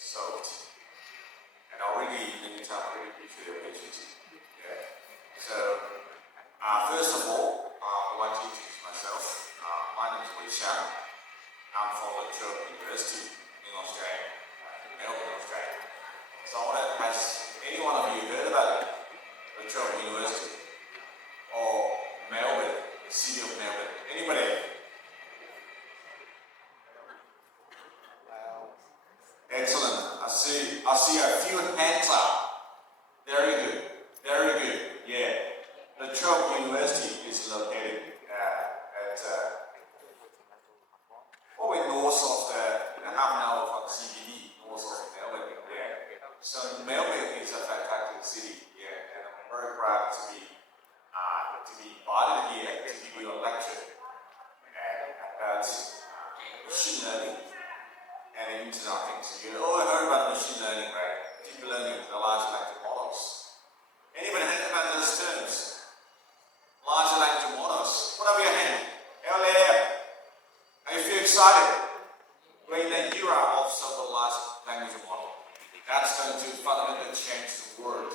solved. And already, many times, I really appreciate your patience. Yeah. So, first of all, I want to introduce myself. My name is Wei Xiang. I'm from the University in Australia, Melbourne, Australia. So, has any one of you heard about the University or Melbourne, the city of Melbourne? Anybody? Excellent. I see a few hands up. Very good. Very good. Yeah. The University is located at probably north of half an hour from CBD, north of Melbourne. Yeah. So Melbourne is a fantastic city. Yeah, and I'm very proud to be invited here to give you a lecture about machine learning and Internet of Things. You all heard about machine learning, right? Deep learning, the large language models. Anybody heard about those terms? Large language models. Put up your hand. LLM. Are you feel excited? We're in the era of so-called large language model. That's going to fundamentally change the world.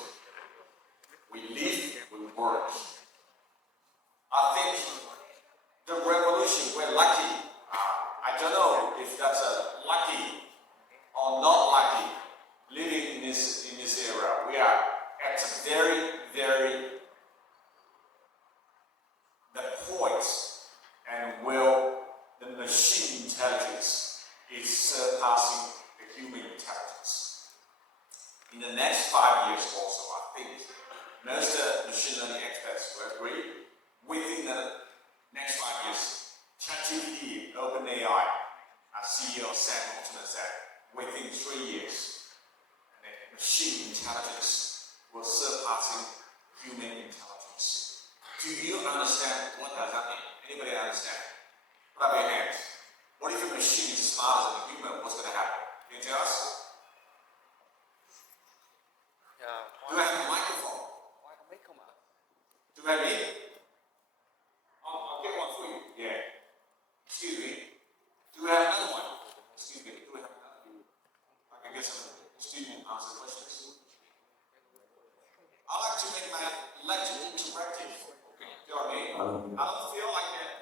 We live, we work. I think the revolution, we're lucky. I don't know if that's a lucky or not lucky living in this era. We are at a very the point and where the machine intelligence is surpassing the human intelligence. In the next 5 years also, I think most machine learning experts will agree within the next 5 years, ChatGPT, OpenAI, CEO Sam Altman said, within 3 years, machine intelligence will surpassing human intelligence. Do you understand what does that mean? Anybody understand? Put up your hands. What if a machine is smarter than a human? What's going to happen? Can you tell us? Do I have a microphone? Do I have it? I'll get one for you. Yeah. Excuse me. Do we have another one? Excuse me. Do we have another one? I can get some students answer questions. I like to make my lecture interactive. Okay. You know what I mean? I don't feel like that.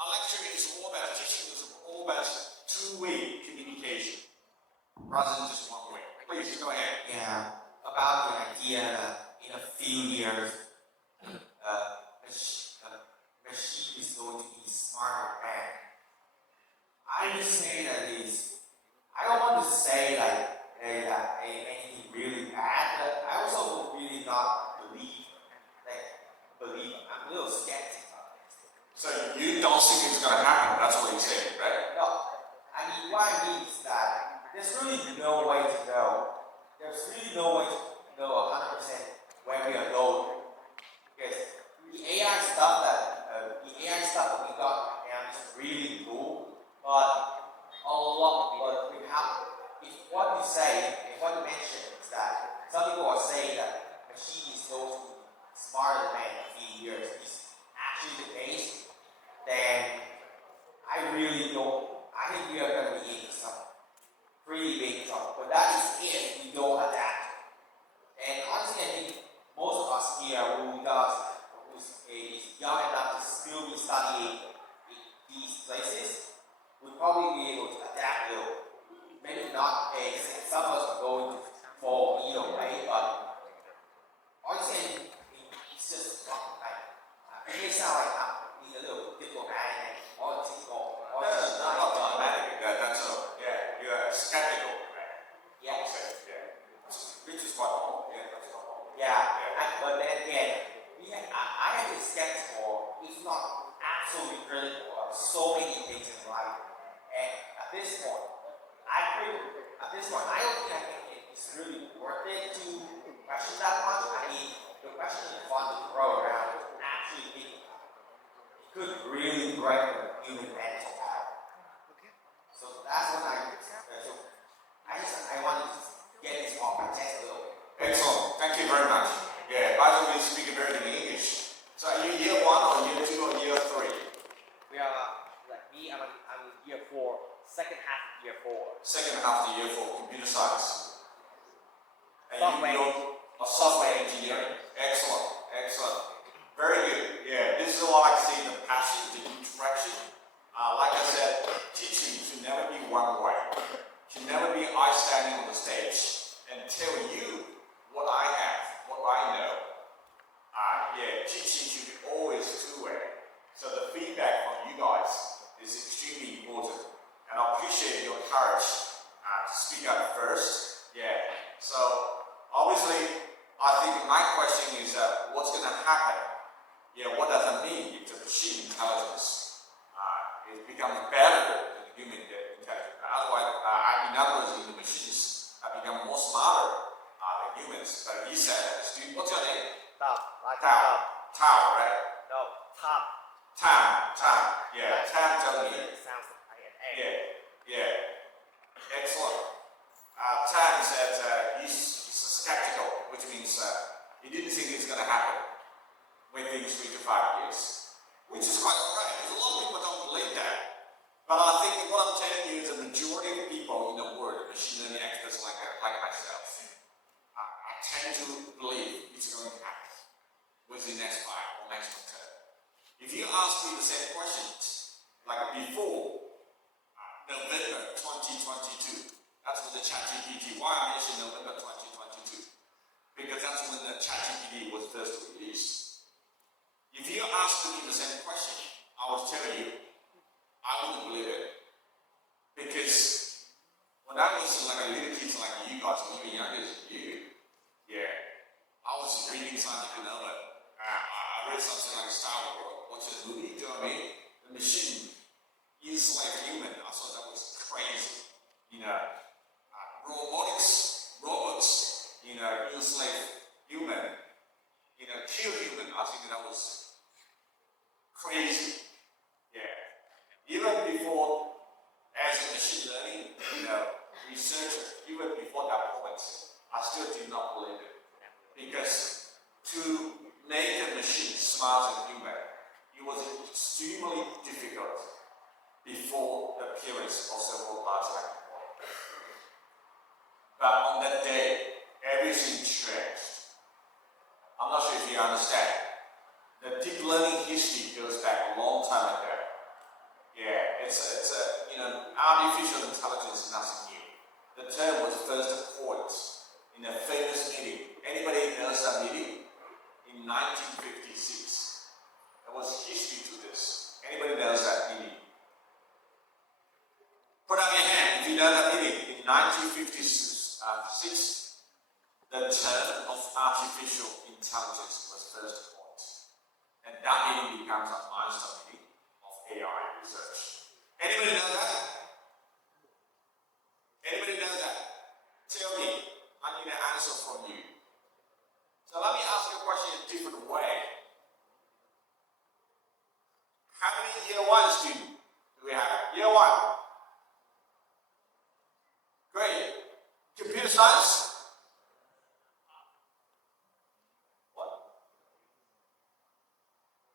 A lecture is all about teaching, is all about two-way communication rather than just one way. Please go ahead. Yeah, about the idea that in a few years, machine is going to be smarter than. I would say that I don't want to say that anything really bad, but I also don't really not believe. I'm a little skeptic about it. So you don't think it's going to happen? That's what you're saying, right? No, I mean what I mean is that there's really no way to know. There's really no way to know 100% when we are going. Because the AI stuff that we got right now is really cool, but if what you say, if what you mention is that some people are saying that machine is going to be smarter than in a few years is actually the case, then I really don't. I think we are going to be in some pretty big trouble. But that is if we don't adapt. And honestly, I think most of us here who's young enough to still be studying in these places would probably be able to adapt a little. Maybe not some of us are going to fall either way, but honestly, it's just like it may sound like I'm being a little diplomatic and all this go. That's not diplomatic. That's you're skeptical, right? Yeah. Which is quite normal. Yeah, that's quite normal. But then again, I have been skeptical, if not absolutely critical of so many things in life. And at this point, I don't think it's really worth it to question that much. I mean, the question is fun to throw around. Actually think it could really break the human mental power. So that's what I wanted to get this off my chest a little bit. Excellent. Thank you very much. Yeah, by the way, you speak very good English. So are you year 1 or year 2 or year 3? We are like me. I'm in year 4, second half year 4. Second half of the year for computer science. And Software. you software engineering. Excellent, excellent. Very good. Yeah, this is what I see, the passion, the interaction. Like I said, teaching should never be one way. Should never be I standing on the stage and tell you what I have, what I know. Teaching should be always two-way. So the feedback from you guys is extremely important. And I appreciate your courage to speak up first. Yeah. So obviously, I think my question is what's going to happen? Yeah, what does it mean if the machine intelligence it becomes better than the human intelligence? Otherwise, in other words, the machines have become more smarter than humans. But he said, student, what's your name? Tao, right? No, Tom. Tam. Yeah, Tam tells me. It sounds like an A. Yeah. Excellent. Tam said he's skeptical, which means he didn't think it's going to happen within 3 to 5 years, which is quite right. There's a lot of people don't believe that. But I think what I'm telling you is the majority of people in the world, machine learning experts like myself, I tend to believe it's going to happen within the next 5 or next 10. If you ask me the same questions, like before November 2022, that's when the ChatGPT, why I mentioned November 2022? Because that's when the ChatGPT was first released. If you ask me the same question, I will tell you, I wouldn't believe it. Because when I was like a little kid like you guys, even younger than you, I was reading scientific novel. I read something like Star Wars, watched a movie, you know what I mean? The machine enslaved human. I thought that was crazy. Robots, enslave human, kill human. I think that was crazy. Yeah. Even before, as a machine learning, researcher, even before that point, I still did not believe it. Because to make a machine smarter than human, it was extremely difficult before the appearance of several large language models. But on that day, everything changed. I'm not sure if you understand. The deep learning history goes back a long time ago. Yeah, it's artificial intelligence is nothing new. The term was first coined in a famous meeting. Anybody knows that meeting? In 1956. There was history to this. Anybody knows that meeting? Put up your hand if you know that meeting. In 1956, the term of artificial intelligence was first coined. And that meeting becomes a milestone meeting of AI research. Anybody know that? Anybody know that? Tell me. I need an answer from you. So let me ask you a question in a different way. How many year 1 students do we have? Year 1. Great. Computer science? What?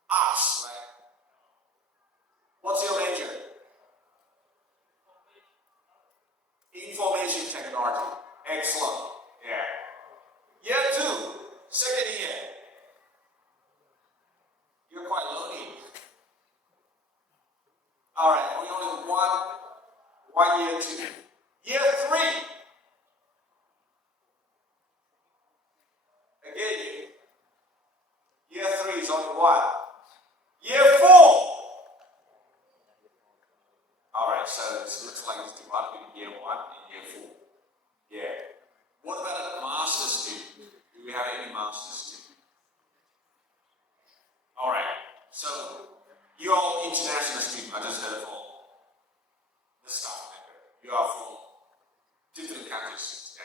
Arts, right? What's your major? Information technology. Excellent. Yeah. Year 2, second year. You're quite lonely. All right, we only have one year 2. Year 3. Again, year 3 is only 1. Year 4. All right, so this looks like it's divided between year 1 and year 4. Yeah. What about a master's student? Do we have any master's students? All right. So you are all international students. I just heard from the staff member. You are from different countries.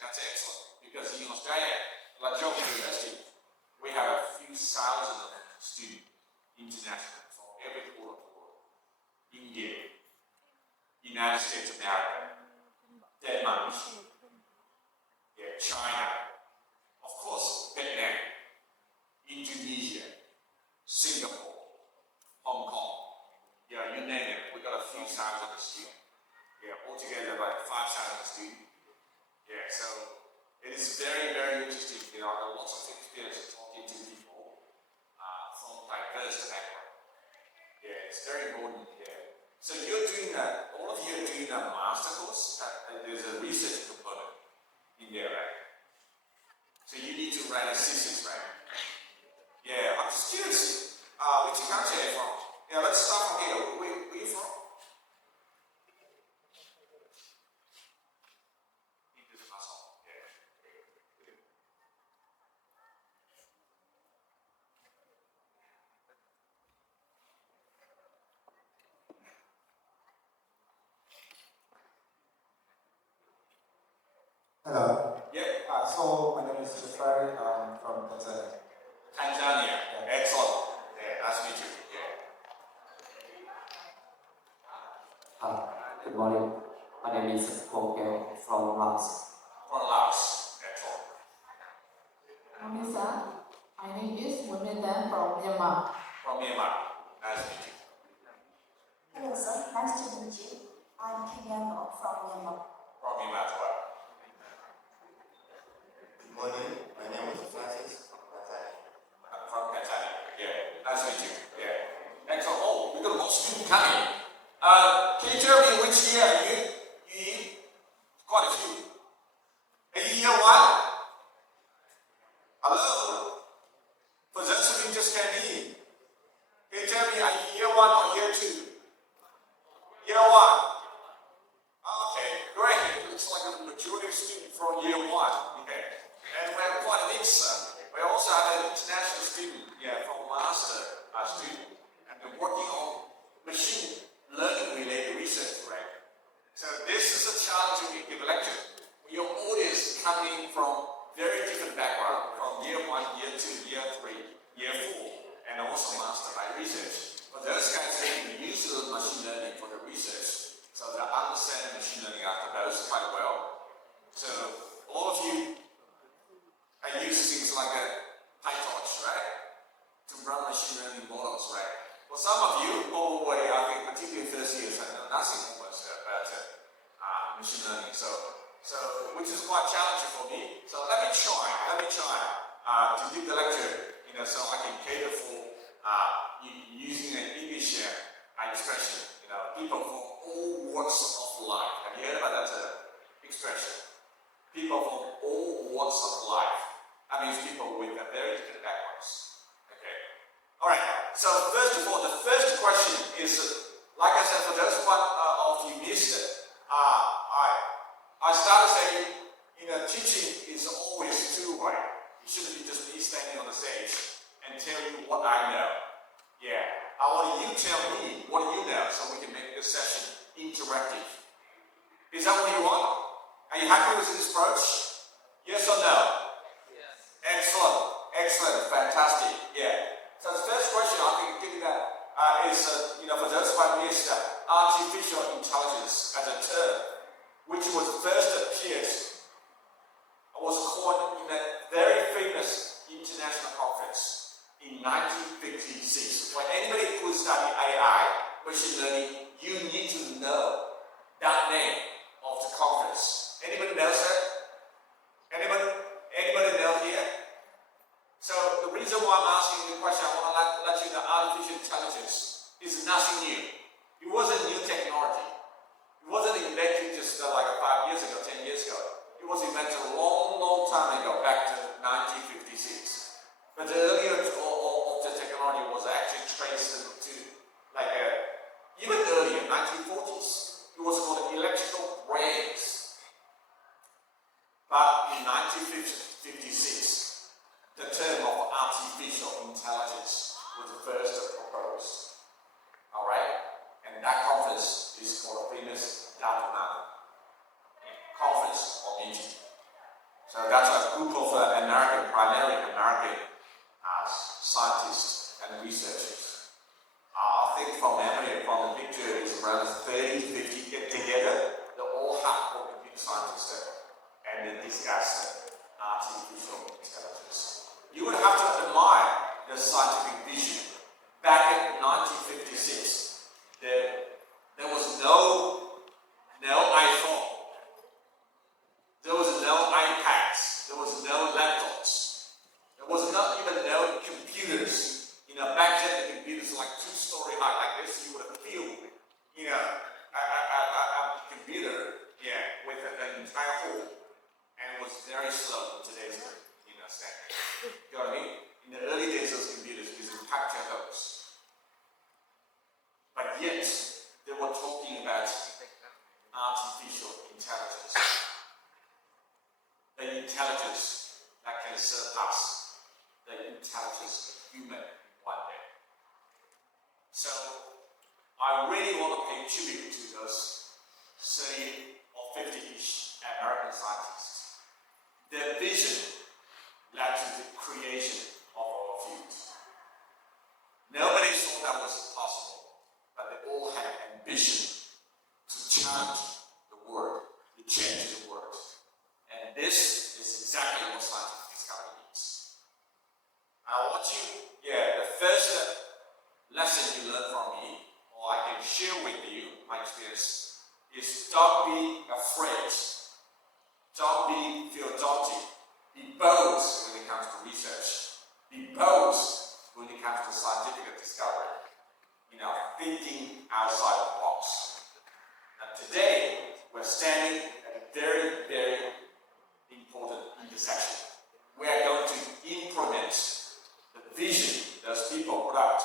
That's excellent. Because in Australia, like Georgia University, we have a few thousand of students international from every corner of the world. India, United States of America, Denmark, China, of course, Vietnam, Indonesia, Singapore, Hong Kong, you name it, we got a few thousand students. Yeah, altogether like 5,000 students. Yeah, so it is very, very interesting. I have lots of experience talking to people from diverse backgrounds. Yeah, it's very important. Yeah. So you're doing that. All of you are doing a master course. There's a research component in there, right? So you need to write a thesis, right? Yeah, I'm just curious. Which country are you from? Yeah, let's start from here. Where are you from? Hello. Yeah. So my name is Jeffrey. I'm from Tanzania. Tanzania. Yeah. Excellent. Yeah, nice to meet you. Yeah. Hi, good morning. My name is Cisco from Laos. From Laos. Excellent. Morning, sir. My name is Munita from Myanmar. From Myanmar. Nice to meet you. Hello, sir. Nice to meet you. I'm Kenyano from Myanmar. From Myanmar as well. Good morning. My name is Francis from Tanzania. From Tanzania. Yeah. Nice to meet you. Yeah. Excellent. Oh, we got more students coming. Can you tell me which year you in? Quite a few. Are you year one? Hello? For those of you just came in, can you tell me are you year one or year two? Year one. Okay, great. Looks like a majority of students from year one. Okay. And we have quite a mix. We also have an international student, from master student, and they're working on machine learning related research, right? So this is a challenge when you give a lecture. Your audience coming from very different background, from year one, year two, year three, year four, and also master by research. But those guys they can use the machine learning for the research, so they understand machine learning after those quite well. So all of you use things like a PyTorch, right? To run machine learning models, right? For some of you, all the way, I think particularly first years, I know nothing almost about machine learning. So which is quite challenging for me. So let me try to give the lecture, so I can cater for using an English expression, people from all walks of life. Have you heard about that expression? People from all walks of life. That means people with very different backgrounds. Okay. All right. So first of all, the first question is, like I said, for those of you missed it, I started saying, teaching is always two-way. It shouldn't be just me standing on the stage and tell you what I know. Yeah. I want you to tell me what you know so we can make this session interactive. Is that what you want? Are you happy with this approach? Yes or no? Yes. Excellent, fantastic. Yeah. So the first question I think given that is, for those who have missed artificial intelligence as a term, which was first appeared, was coined in a very famous international conference in 1956. When anybody who study AI, machine learning, you need to know that name of the conference. Anybody knows that? Anybody know here? So the reason why I'm asking the question, I want to let you know artificial intelligence is nothing new. It wasn't new technology. It wasn't invented just like 5 years ago, 10 years ago. It was invented a long time ago, back to 1956. But the earlier of the technology was actually traced to even earlier, 1940s. It was called electrical brains. But in 1956, the term of artificial intelligence was first proposed. All right? And that conference is called the famous Thematic Conference on Meeting. So that's a group of primarily American scientists and researchers. I think from memory, from the picture, is around 30 to 50 get together. They're all hardcore computer scientists and they discuss artificial intelligence. You would have to admire the scientific vision. Back in 1956, there was no artificial intelligence. The intelligence that can surpass the intelligence of human one day. So I really want to pay tribute to those 30 or 50-ish American scientists. Their vision led to the creation of our field. Nobody thought that was possible, but they all had ambition to challenge the world, to change the world. And this is exactly what scientific discovery means. I want you, the first lesson you learn from me, or I can share with you my experience, is don't be afraid. Don't feel daunted. Be bold when it comes to research. Be bold when it comes to scientific discovery. Thinking outside the box. And today, we're standing at a very, very important intersection. We are going to implement the vision those people put out.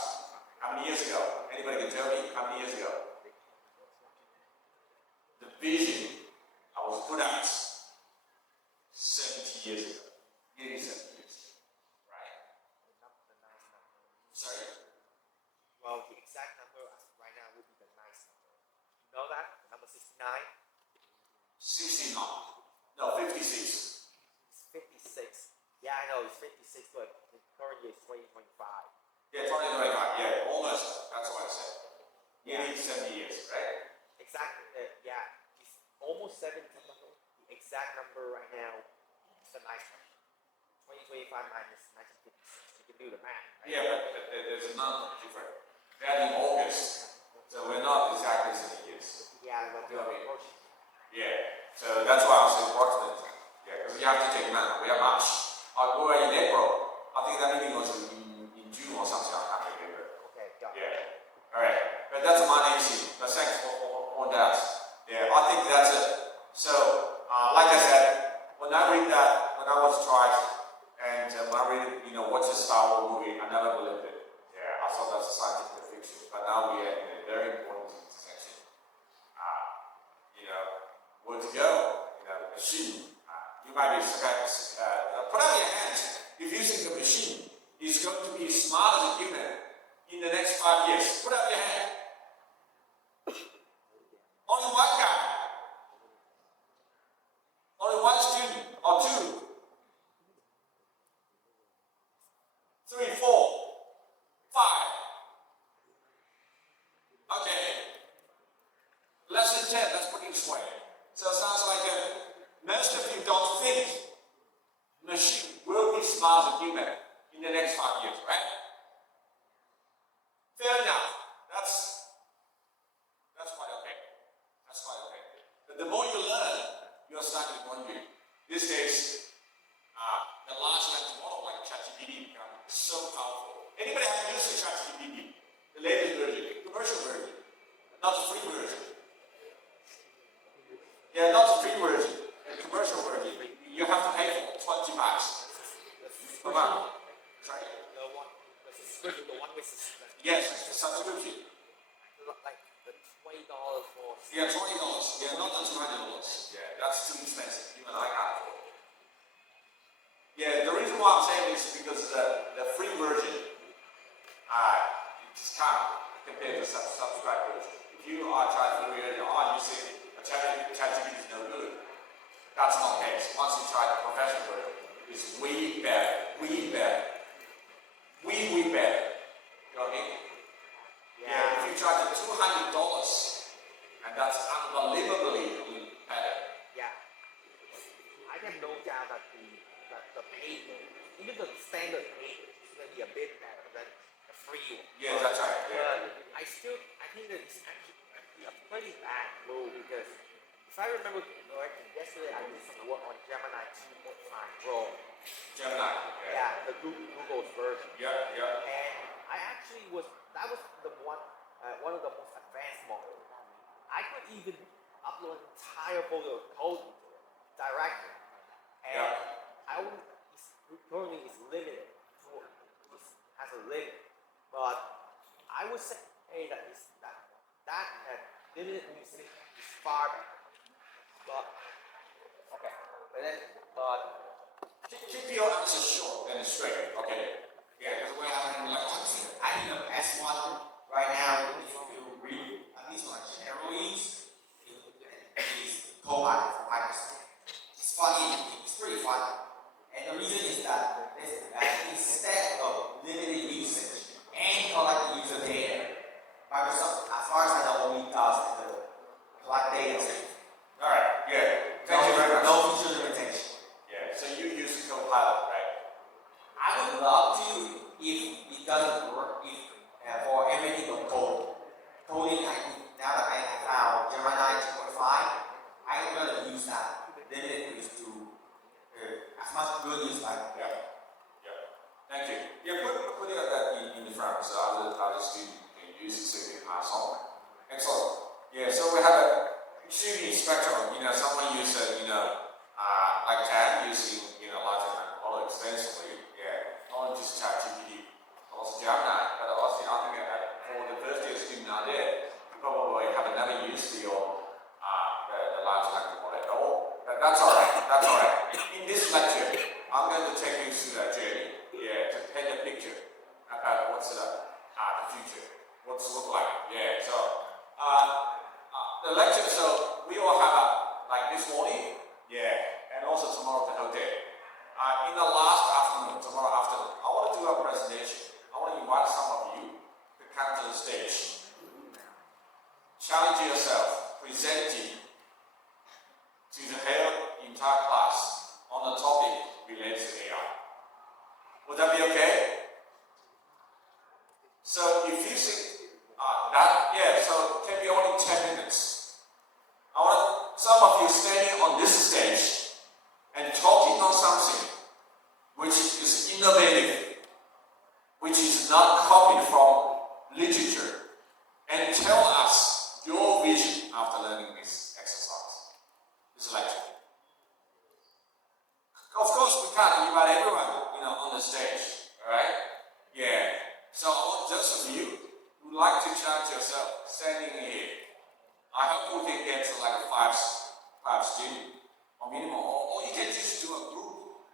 How many years ago? Anybody can tell me how many years ago? The vision I was put out 70 years ago. Nearly 70 years. Right? Sorry? Well, the exact number right now would be the nice number. You know that? Number 69? 69. No, 56. It's 56. Yeah, I know, it's 56, but the current year is 2025. Yeah, 2025. Yeah, almost. That's what I said. Nearly 70 years, right? Exactly. Yeah, it's almost 70. The exact number right now is the nice number. 2025 minus 1956. You can do the math. Right? Yeah, but there's a number different. That in August. So we're not exactly 70 years. Yeah, but You know what I mean? approaching. Yeah. So that's why I was important. Yeah, because we have to take math. We are March. We were in April. I think that meeting was in June or something. I can't remember. Okay, got it. Yeah. All right. But that's my issue. But thanks for that. Yeah, I think that's it. So, like I said, when I read that, when I was tried, and when I read, watch a Star Wars movie, I never believed it. Yeah, I thought that's a scientific fiction. But now we are in a very important intersection. Where to go? The machine. You might be surprised. Put up your hand if you think the machine is going to be smarter than human in the next 5 years. Put up your hand. Only one guy. Only one student or two. 3, 4, 5. Okay. Lesson 10, let's put it this way. So it sounds like most of you don't think machine will be smarter than human in the next 5 years, right? Fair enough. That's quite okay. That's quite okay. But the more you learn, you're starting to wonder. These days, the large language model like ChatGPT become so powerful. Anybody have used the ChatGPT? The latest version, commercial version, not the free version. Yeah, not the free version, the commercial version. You have to pay for 20 bucks. Come on. Sorry? The one with the Yes, subscription. like the $20 for. Yeah, $20. Yeah, not the $200. Yeah, that's too expensive. Even I can't afford it. Yeah, the reason why I'm saying this is because the free version, it just can't compare to subscribe version. If you are trying free version, you say ChatGPT is no good. That's not the case. Once you try the professional version, it's way better. Way better. Way better. You know what I mean? Yeah. If you charge $200, and that's unbelievably better. Yeah. I have no doubt that the payment, even the standard payment, is going to be a bit better than the free one. Yeah, that's right. Yeah. But I think that it's actually a pretty bad move because if I remember correctly, yesterday I did some work on Gemini 2.5 Pro. Gemini. Yeah, the Google's version. Yeah. And I actually that was the one of the most advanced models. I could even upload an entire folder of code into it directly. And currently it's limited. It has a limit. But I would say that limited music is far better. Okay. But Keep your answer short and straight, okay? Yeah, because we're having lectures. I think the best one right now, if you read at least on general use, is Copilot for Microsoft. It's funny, it's pretty funny. And the reason is that instead of limited usage and collecting user data, Microsoft, as far as I know, only does the collect data. Alright, yeah. Thank you very much. No feature limitation. Yeah, so you use Copilot, right? I would love to if it doesn't work, if for everything but coding, now that I have found Gemini 2.5, I'm going to use that limited use to as much good use like Yeah. Thank you. Yeah, put that in the front so other students can use it so they can pass on. Excellent. Yeah, so we have a extremely spectrum. Someone uses like Ted using large language model extensively. Yeah, not just ChatGPT, also Gemini, but also I think for the first year student out there, you probably have never used the large language model at all. But that's all right. That's all right. In this lecture, I'm going to take you through that journey. Yeah, to paint a picture about what's the future, what's it look like. Yeah. So the lecture. So we all have like this morning. Yeah, and also tomorrow the whole day. In the last afternoon, tomorrow afternoon, I want to do a presentation. I want to invite some of you to come to the stage. Challenge yourself, presenting to the whole entire class on the topic related to AI. Would that be okay? So if you think so it can be only 10 minutes. I want some of you standing on this stage and talking on something which is innovative, which is not copied from literature, and tell us your vision after learning this exercise, this lecture. Of course, we can't invite everyone, on the stage, all right? Yeah. So I want those of you who like to challenge yourself, standing here. I hope we can get to like five students or minimum, or you can just do a group.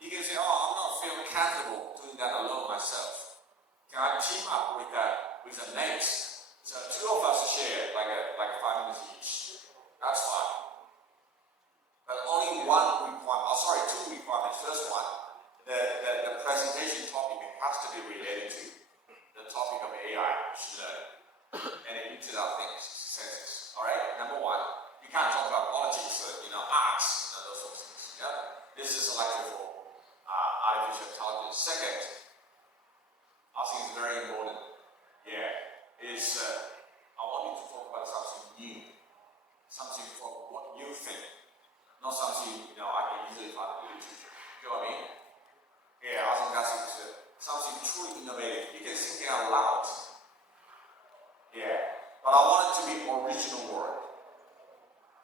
You can say, I'm not feeling comfortable doing that alone myself. Can I team up with the mates? So two of us share like 5 minutes each. That's fine. But only two requirements. First one, the presentation topic has to be related to the topic of AI, machine learning, and it needs to have things, senses. All right. Number one, you can't talk about politics, arts, those sorts of things. Yeah. This is a lecture for artificial intelligence. Second, I think it's very important. Yeah, is I want you to talk about something new, something from what you think, not something I can easily find in the literature. You know what I mean? Yeah, I think that's something truly innovative. You can think it out loud. Yeah, but I want it to be original work.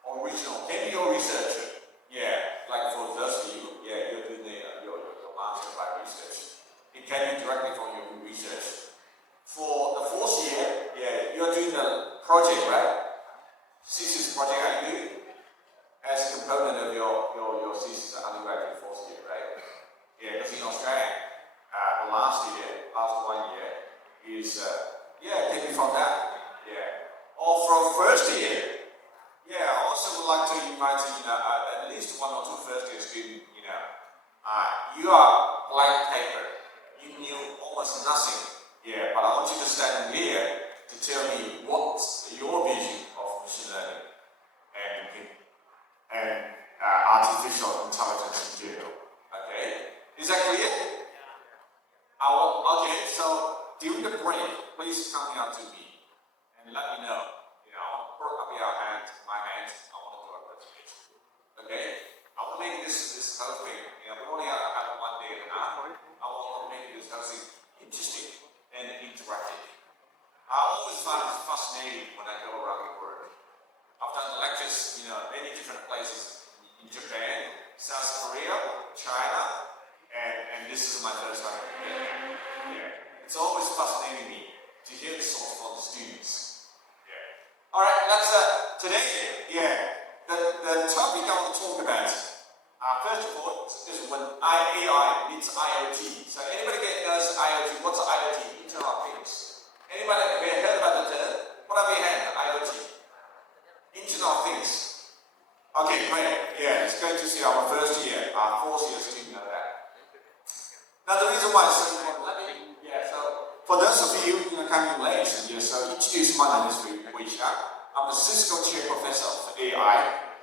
Original. Can be your researcher. Yeah, like for those of you, you're doing your master by research. It can be directly from your research. For the fourth year, you're doing the project, right? Thesis project are you doing as a component of your thesis undergraduate fourth year, right? Yeah, because in Australia, the last 1 year is can be from that. Yeah. Or from first year. Yeah, I also would like to invite at least 1 or 2 first year students, you are blank paper. You knew almost nothing. Yeah, but I want you to stand here to tell me what's your vision of machine learning and artificial intelligence in general. Okay? Is that clear? Okay, so during the break, please come out to me and let me know. Put up my hands, I want to do a presentation. Okay? I will make this whole thing, we only have 1 day and a half. I want to make this whole thing interesting and interactive. I always find it fascinating when I go around the world. I've done lectures, many different places in Japan, South Korea, China, and this is my first time. Yeah. It's always fascinating me to hear the source from the students. Yeah. All right, that's today. Yeah. the topic I want to talk about, first of all, is when AI meets IoT. So anybody knows IoT? What's IoT? Internet of Things. Anybody heard about the term? What have you heard? IoT? Internet of Things. Okay, great. Yeah, it's great to see our first year, our fourth year student know that. Now the reason why it's so important, so for those of you coming late, so introduce my name is Wei Xiang. I'm a Cisco Chair Professor of AI,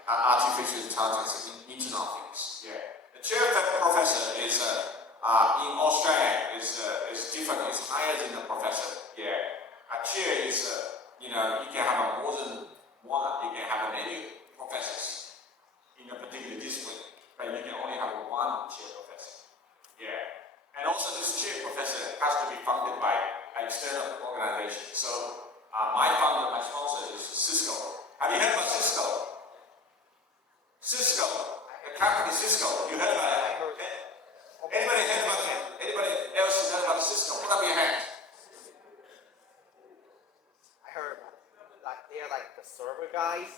Artificial Intelligence and Internet of Things. Yeah. The Chair Professor is in Australia is different. It's higher than the Professor. Yeah. A Chair is you can have more than one. You can have many professors in a particular discipline, but you can only have one Chair Professor. Yeah. And also this Chair Professor has to be funded by an external organization. So my founder, my sponsor is Cisco. Have you heard about Cisco? Cisco, the company Cisco. You heard about it? Anybody heard about it? Anybody else heard about Cisco? Put up your hand. I heard like they're like the server guys.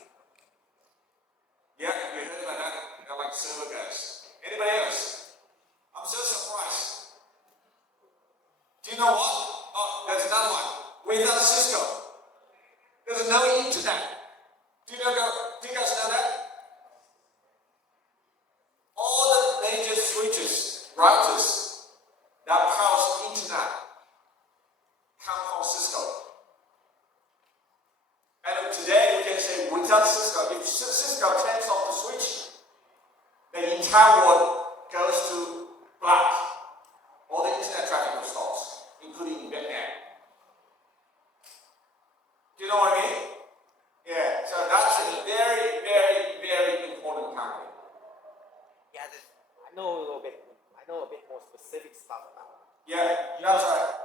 Yeah, you heard about that? They're like server guys. Anybody else? I'm so surprised. Do you know what? Oh, there's another one. Without Cisco, there's no internet. Do you guys know that? All the major switches, routers that powers internet come from Cisco. And today we can say without Cisco, if Cisco turns off the switch, the entire world goes to black. All the internet traffic will stop, including Vietnam. Do you know what I mean? Yeah, so that's a very, very, very important company. Yeah, I know a bit more specific stuff about it. Yeah, that's right.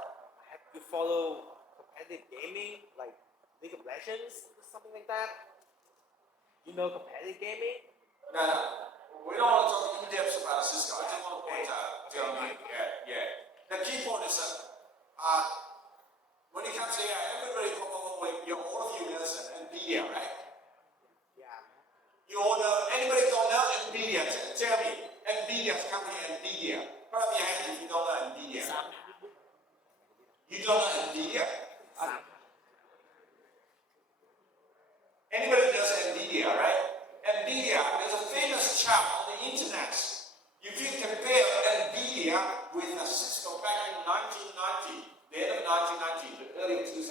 Have you follow competitive gaming like League of Legends or something like that? You know competitive gaming? No, we don't want to talk in depth about Cisco. I just want to point out, yeah. The key point is that when it comes to AI, everybody probably, all of you knows NVIDIA, right? Yeah. You all know, anybody don't know NVIDIA? Tell me, NVIDIA's company NVIDIA. Put up your hand if you don't know NVIDIA. You don't know NVIDIA? Anybody knows NVIDIA, right? NVIDIA, there's a famous chart on the internet. If you compare NVIDIA with Cisco back in 1990, the end of 1990, the early 2000,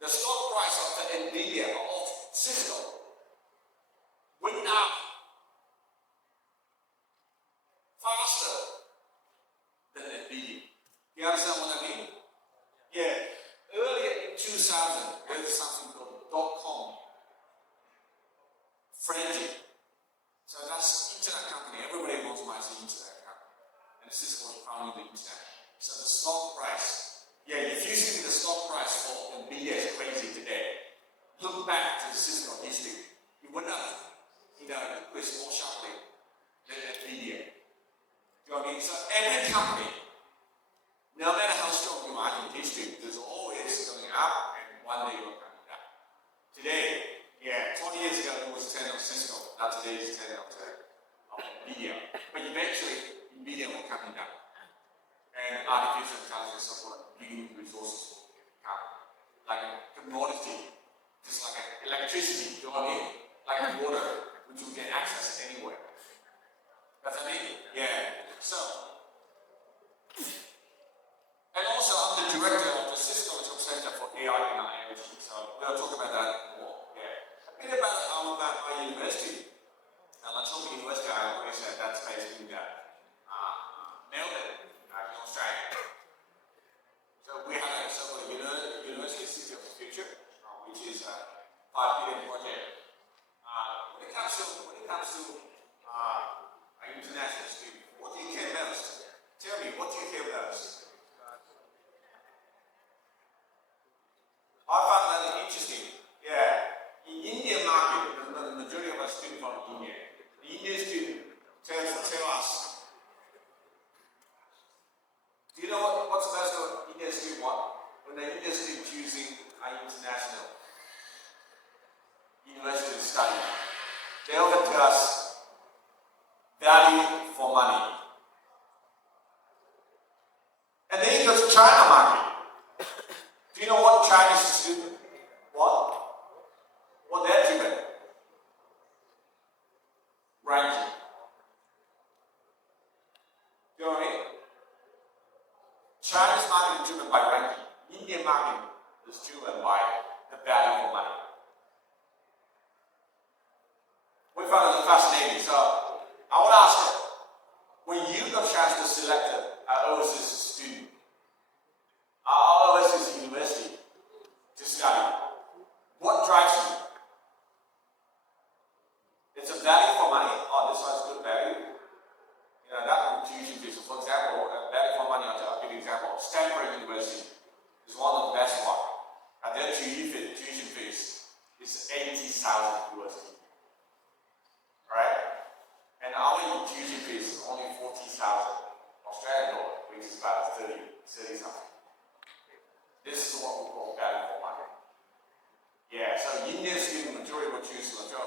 the stock price of the NVIDIA, of Cisco, went up faster than NVIDIA. You understand what I mean? Yeah. Earlier in 2000, there was something called .com frenzy. So that's internet company. Everybody wants to the internet company. And Cisco was founding the internet. So the stock price, if you see the stock price for NVIDIA is crazy today, look back to the Cisco history. It went up, it's more sharply than NVIDIA. Do you know what I mean? So every company, no matter how strong you are in history, there's always going up and one day you're coming down. Today, 20 years ago it was 10 of Cisco, now today it's 10 of NVIDIA. But eventually, NVIDIA will come down. And artificial intelligence support new resources will become like a commodity, just like electricity, you know what I mean? Like water, which we can access anywhere. That's what I mean? Yeah. So, and also I'm the director of the Cisco Centre for AI and IoT, so we'll talk about that more. Yeah. A bit about my university. La Trobe University, I always said that's based in Melbourne, in Australia. So we have several university city of the future, which is a $5 billion project. When it comes to international students, what do you care most? Tell me, what do you care most? I found that interesting. Yeah, in Indian market, the majority of our students from India. The Indian student tell us. Do you know what's the best of Indian student want? When the Indian student choosing an international, university study. They often tell us value for money. And then you go to China market. Do you know what Chinese do? What they're doing? Ranking. You know what I mean? Chinese market is driven by ranking. Indian market is driven by the value for money. We found it fascinating. So I want to ask you, when you got a chance to select an overseas student, overseas university to study, what drives you? It's a value for money. Oh, this one's good value. You know, that tuition fees. For example, value for money, I'll give you an example. Stanford University is one of the best ones. And their tuition fees is 80,000 USD. Right? And our tuition fees is only 40,000 Australian dollar, which is about 30,000. This is what we call value for money. Yeah, so Indian student majority will choose Luzhou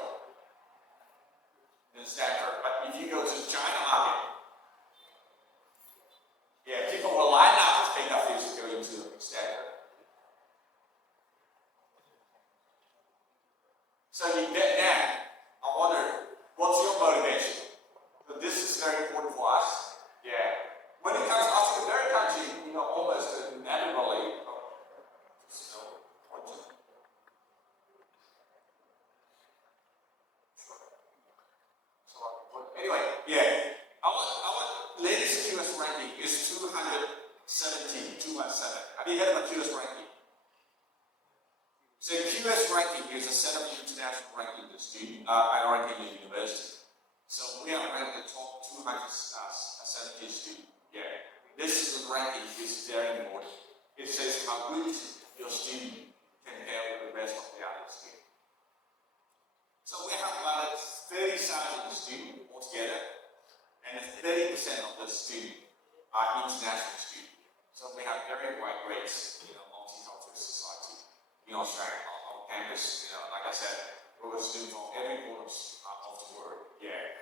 in Stanford. But if you go to China market, yeah, people will line up to take up fees to go into Stanford. So you bet now, I wonder, what's your motivation? So this is very important for us. Yeah. When it comes to the very country, you know, almost inevitably, anyway, yeah. Our latest QS ranking is 217. Have you heard of a QS ranking? So QS ranking is a set of international ranking the student, ranking the university. So we are ranked the top 270 students. Yeah. This ranking is very important. It says how good your student compare with the rest of the other students. So we have about 30,000 students altogether, and 30% of the students are international students. So we have very wide grades in a multicultural society in Australia, on campus. You know, like I said, we have students from every corner of the world. Yeah,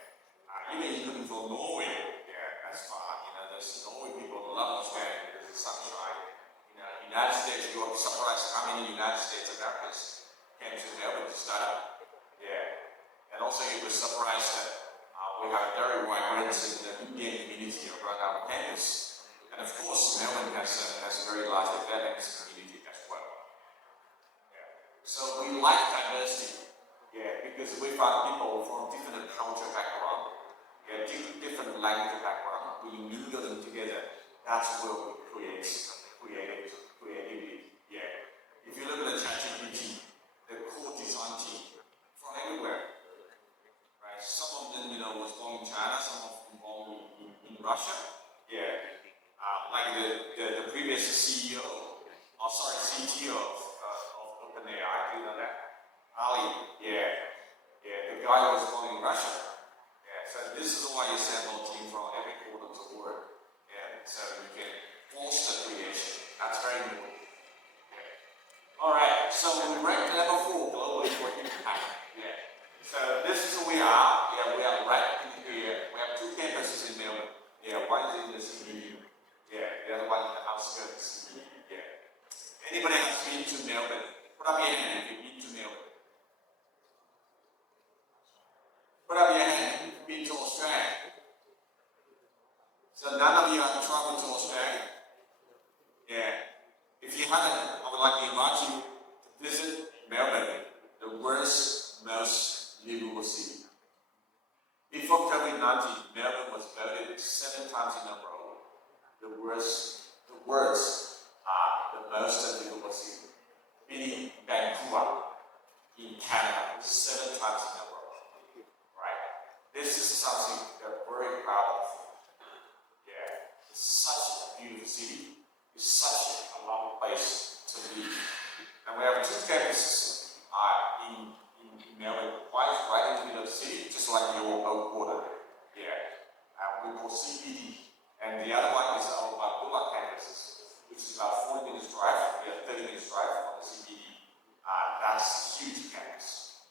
even from Norway. Yeah, that's fine. You know, there's Norway people who love Australia because the sunshine. You know, United States, you will be surprised how many United States Americans came to Melbourne to study. Yeah, and also you were surprised that we have very wide range in the Indian community around our campus, and of course Melbourne has a very large Lebanese community as well. Yeah. So we like diversity, yeah, because we find people from different culture background, yeah, different language background. We mingle them together. That's where we create creativity. Yeah. If you look at the ChatGPT, the core design team from everywhere. Right? Some of them, you know, was born in China, some of them born in Russia. Yeah. Like the previous CTO of OpenAI, you know that? Ali, yeah. Yeah, the guy was born in Russia. Yeah, so this is why you sample team from every corner of the world. Yeah, so you can foster creation. That's very important. Yeah. Alright, so we rank level 4 globally for impact. Yeah. So this is who we are. Yeah, we are right in here. We have 2 campuses in Melbourne. Yeah, one is in the CBD. Yeah, the other one in the outskirts of the CBD. Yeah. Anybody has been to Melbourne? Put up your hand if you've been to Melbourne. Put up your hand if you've been to Australia. So none of you have traveled to Australia? Yeah. If you haven't, I would like to invite you to visit Melbourne, the world's most livable city. Before COVID-19, Melbourne was voted 7 times in a row the world's the most livable city, beating Vancouver in Canada 7 times in a row. Right? This is something they're very proud of. Yeah, it's such a beautiful city. It's such a lovely place to be. And we have 2 campuses in Melbourne. One is right in the middle of the city, just like your old quarter. Yeah. We call CBD. And the other one is our Bula campuses, which is about 40 minutes drive. We have 30 minutes drive from the CBD. That's a huge campus.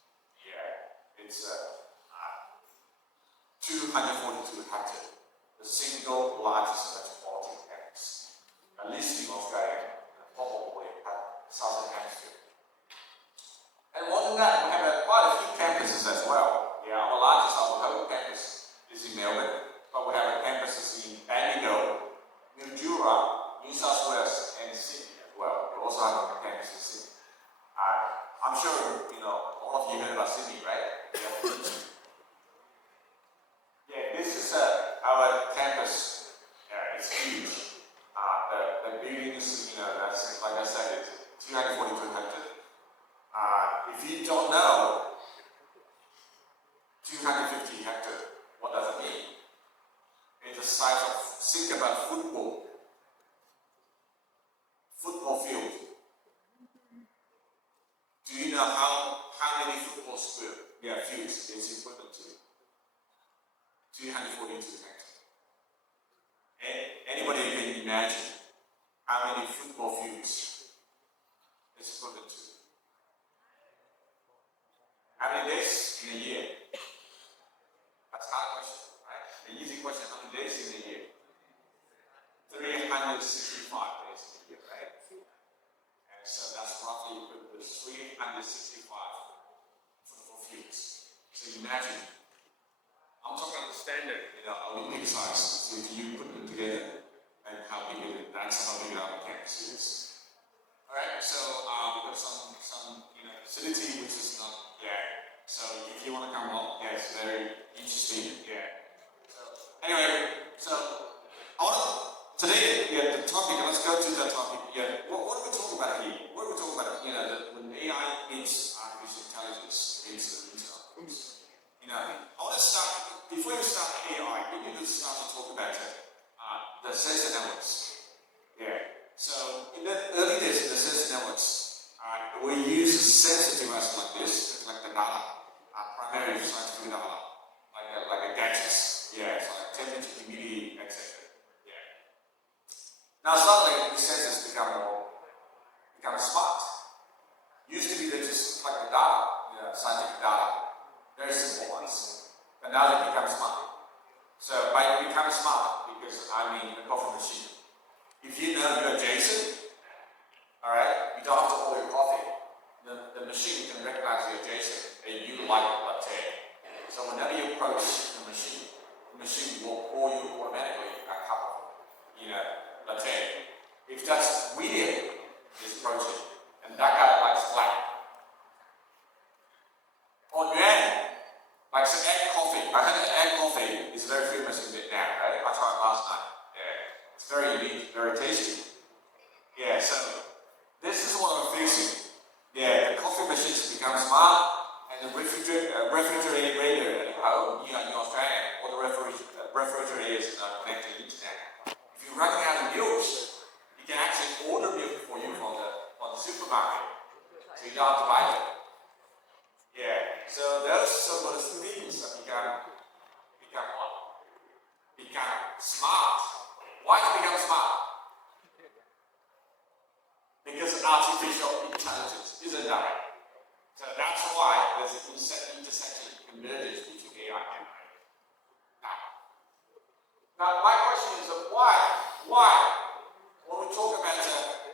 242 hectares, the single largest metropolitan campus, at least in Australia, and probably at Southern Hemisphere. And more than that, we have quite a few campuses as well. Yeah, our largest, our home campus is in Melbourne, but we have campuses in Bendigo, Mildura, New South Wales, and Sydney as well. We also have a campus in Sydney. I'm sure all of you heard about Sydney, right? Yeah, this is our campus. Yeah, it's huge. The buildings, that's like I said, it's 242 hectares. If you don't know 250 hectares, what does it mean? It's the size of, think about football field. Do you know how many football fields is equivalent to? 242 hectares. Anybody can imagine how many football fields is equivalent to? How many days in a year? That's not a question, right? An easy question, how many days in a year? 365 days in a year, right? And so that's roughly equivalent to 365 football fields. So imagine, I'm talking about the standard, Olympic size. So if you put them together, and how big it is, that's how big our campus is. Alright, so we've got some facility which is not there. So if you want to come along, yeah, it's very interesting. Yeah. So anyway, today, the topic. Let's go to the topic. Yeah. What are we talking about here? What are we talking about? When AI meets artificial intelligence, it's I want to start before you start AI. We need to start to talk about the sensor networks. Yeah. So in the early days of the sensor networks, we use sensor devices like this, like the data, primarily scientific data, like a gadgets. Yeah, so like temperature, humidity, etc. Yeah. Now it's not like these sensors become smart. Used to be they just like the data, scientific data, very simple ones, but now they become smart. So by becoming smart, because the coffee machine. If you know you're Jason, alright, you don't have to order your coffee. The machine can recognize you're Jason and you like a latte. So whenever you approach the machine will pour you automatically a cup of latte. If that's William is approaching, and that guy likes black. Or Yuan likes egg coffee. I heard egg coffee is very famous in Vietnam, right? I tried it last night. Yeah. It's very unique, very tasty. Yeah, so this is what we're facing. Yeah, the coffee machines become smart, and the refrigerator at home, in Australia, all the refrigerators are connected to the internet. If you're running out of milk, you can actually order milk for you from the supermarket, so you don't have to buy it. Yeah, so those are some of the things that become what? Become smart. Why to become smart? Because artificial intelligence isn't that. So that's why there's an intersection convergence between AI and IoT. Now my question is why? When we talk about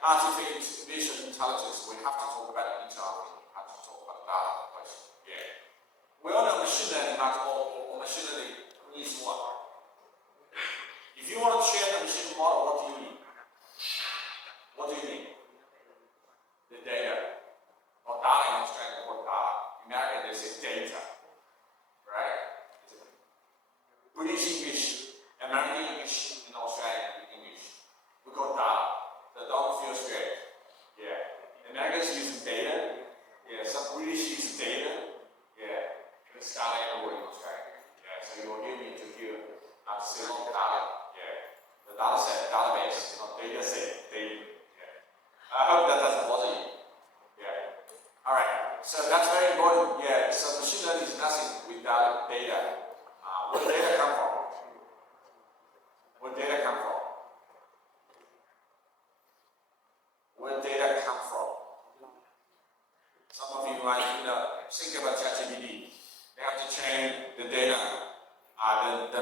artificial intelligence, we have to talk about interacting, we have to talk about data. Yeah. We all know machine learning, or machine learning needs what? If you want to train a machine model, what do you need? What do you need? The data. Or data in Australia, or data. In America, they say data. Right? British English, American English, and Australian English. We call data. The dog feels straight. Yeah. Americans use data. Yeah. Some British use data. Yeah. It's data everywhere in Australia. Yeah. So you will hear me to hear say data. Yeah. The data set, database, not data set, data. Yeah. I hope that doesn't bother you. Yeah. Alright. So that's very important. Yeah. So machine learning is nothing without data. Where data come from? Where data come from? Where data come from? Some of you might think about ChatGPT. They have to train the data, the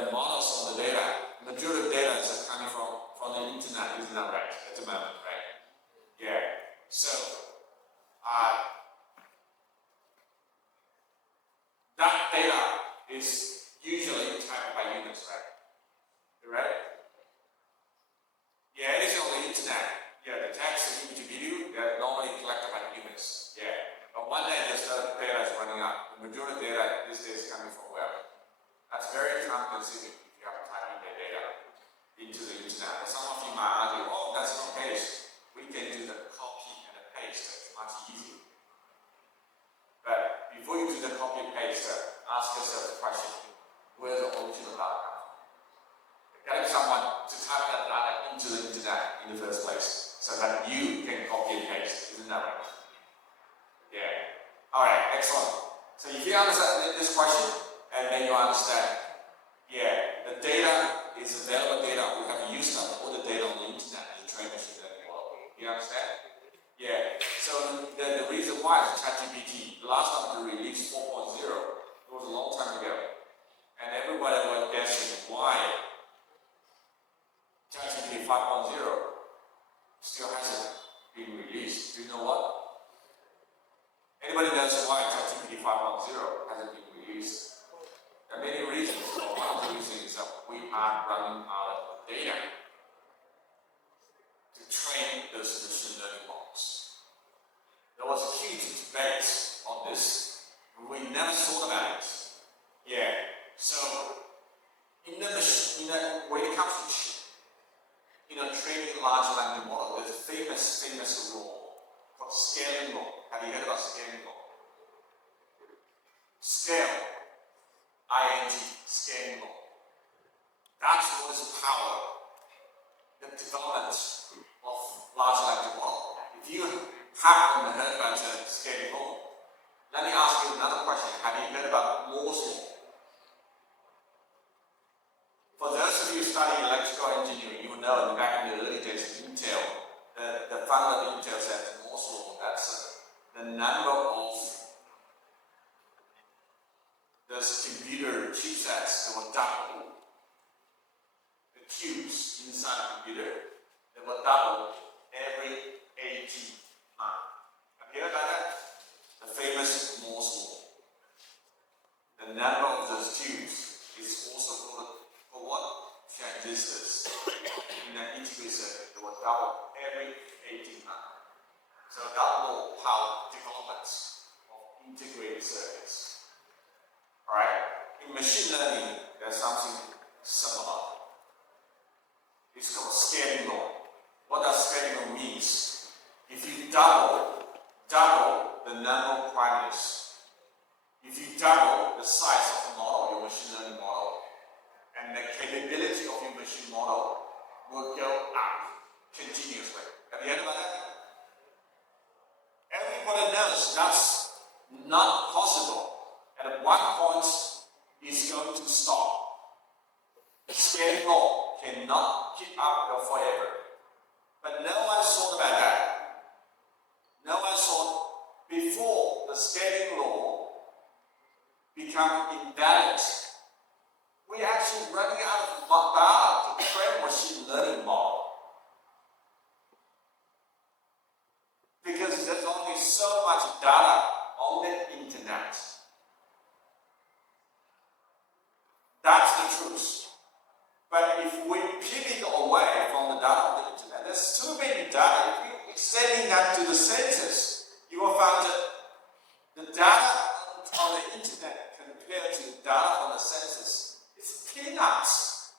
is usually typed by humans, right? Right? Yeah, anything on the internet. Yeah, the text, image, video, they're normally collected by humans. Yeah. But one day this data is running out. The majority of data these days is coming from web. That's very time consuming if you have to type in the data into the internet. Some of you might argue, oh, that's no case. We can do the copy and the paste. It's much easier. But before you do the copy and paste, ask yourself the question, where's the original data come from? Get someone to type that data into the internet in the first place so that you can copy and paste. Isn't that right? Yeah. Alright, excellent. So if you understand this question, and then you understand, yeah, the data is available data. We have used up all the data on the internet to train machine learning model. You understand? Yeah. So the reason why is ChatGPT, the last time we released 4.0, it was a long time ago. And everybody was guessing why ChatGPT 5.0 still hasn't been released. Do you know what? Anybody knows why ChatGPT 5.0 hasn't been released? There are many reasons, but one of the reasons is that we are running out of data to train those machine learning models. There was a huge debate on this. We never thought about it. Yeah. So, when it comes to training large language model, there's a famous law called scaling law. Have you heard about scaling law? Scale, ING, scaling law. That's what is power the development of large language model. If you haven't heard about scaling law, let me ask you another question. Have you heard about Moore's law? For those of you studying electrical engineering, you will know that back in the early days of Intel, the founder of Intel said Moore's law, that's the number of those computer chipsets that were double. The cubes inside the computer, they were double every 18 months. Have you heard about that? The famous Moore's law. The number of those tubes is also called for what? Transistors. In an integrated circuit, they will double every 18 months. So that will power development of integrated circuits. Alright? In machine learning, there's something similar. It's called scaling law. What does scaling law mean? If you double the number of parameters, if you double the size of the model, your machine learning model, and the capability of your machine model will go up continuously. Have you heard about that? Everybody knows that's not possible. At one point, it's going to stop. Scaling law cannot keep up forever. But no one thought about that. No one thought before the scaling law become invalid. We're actually running out of data to train machine learning model. Because there's only so much data on the internet. That's the truth. But if we pivot away from the data on the internet, there's too many data. If you're extending that to the census, you will find that the data on the internet compared to data on the census is peanuts.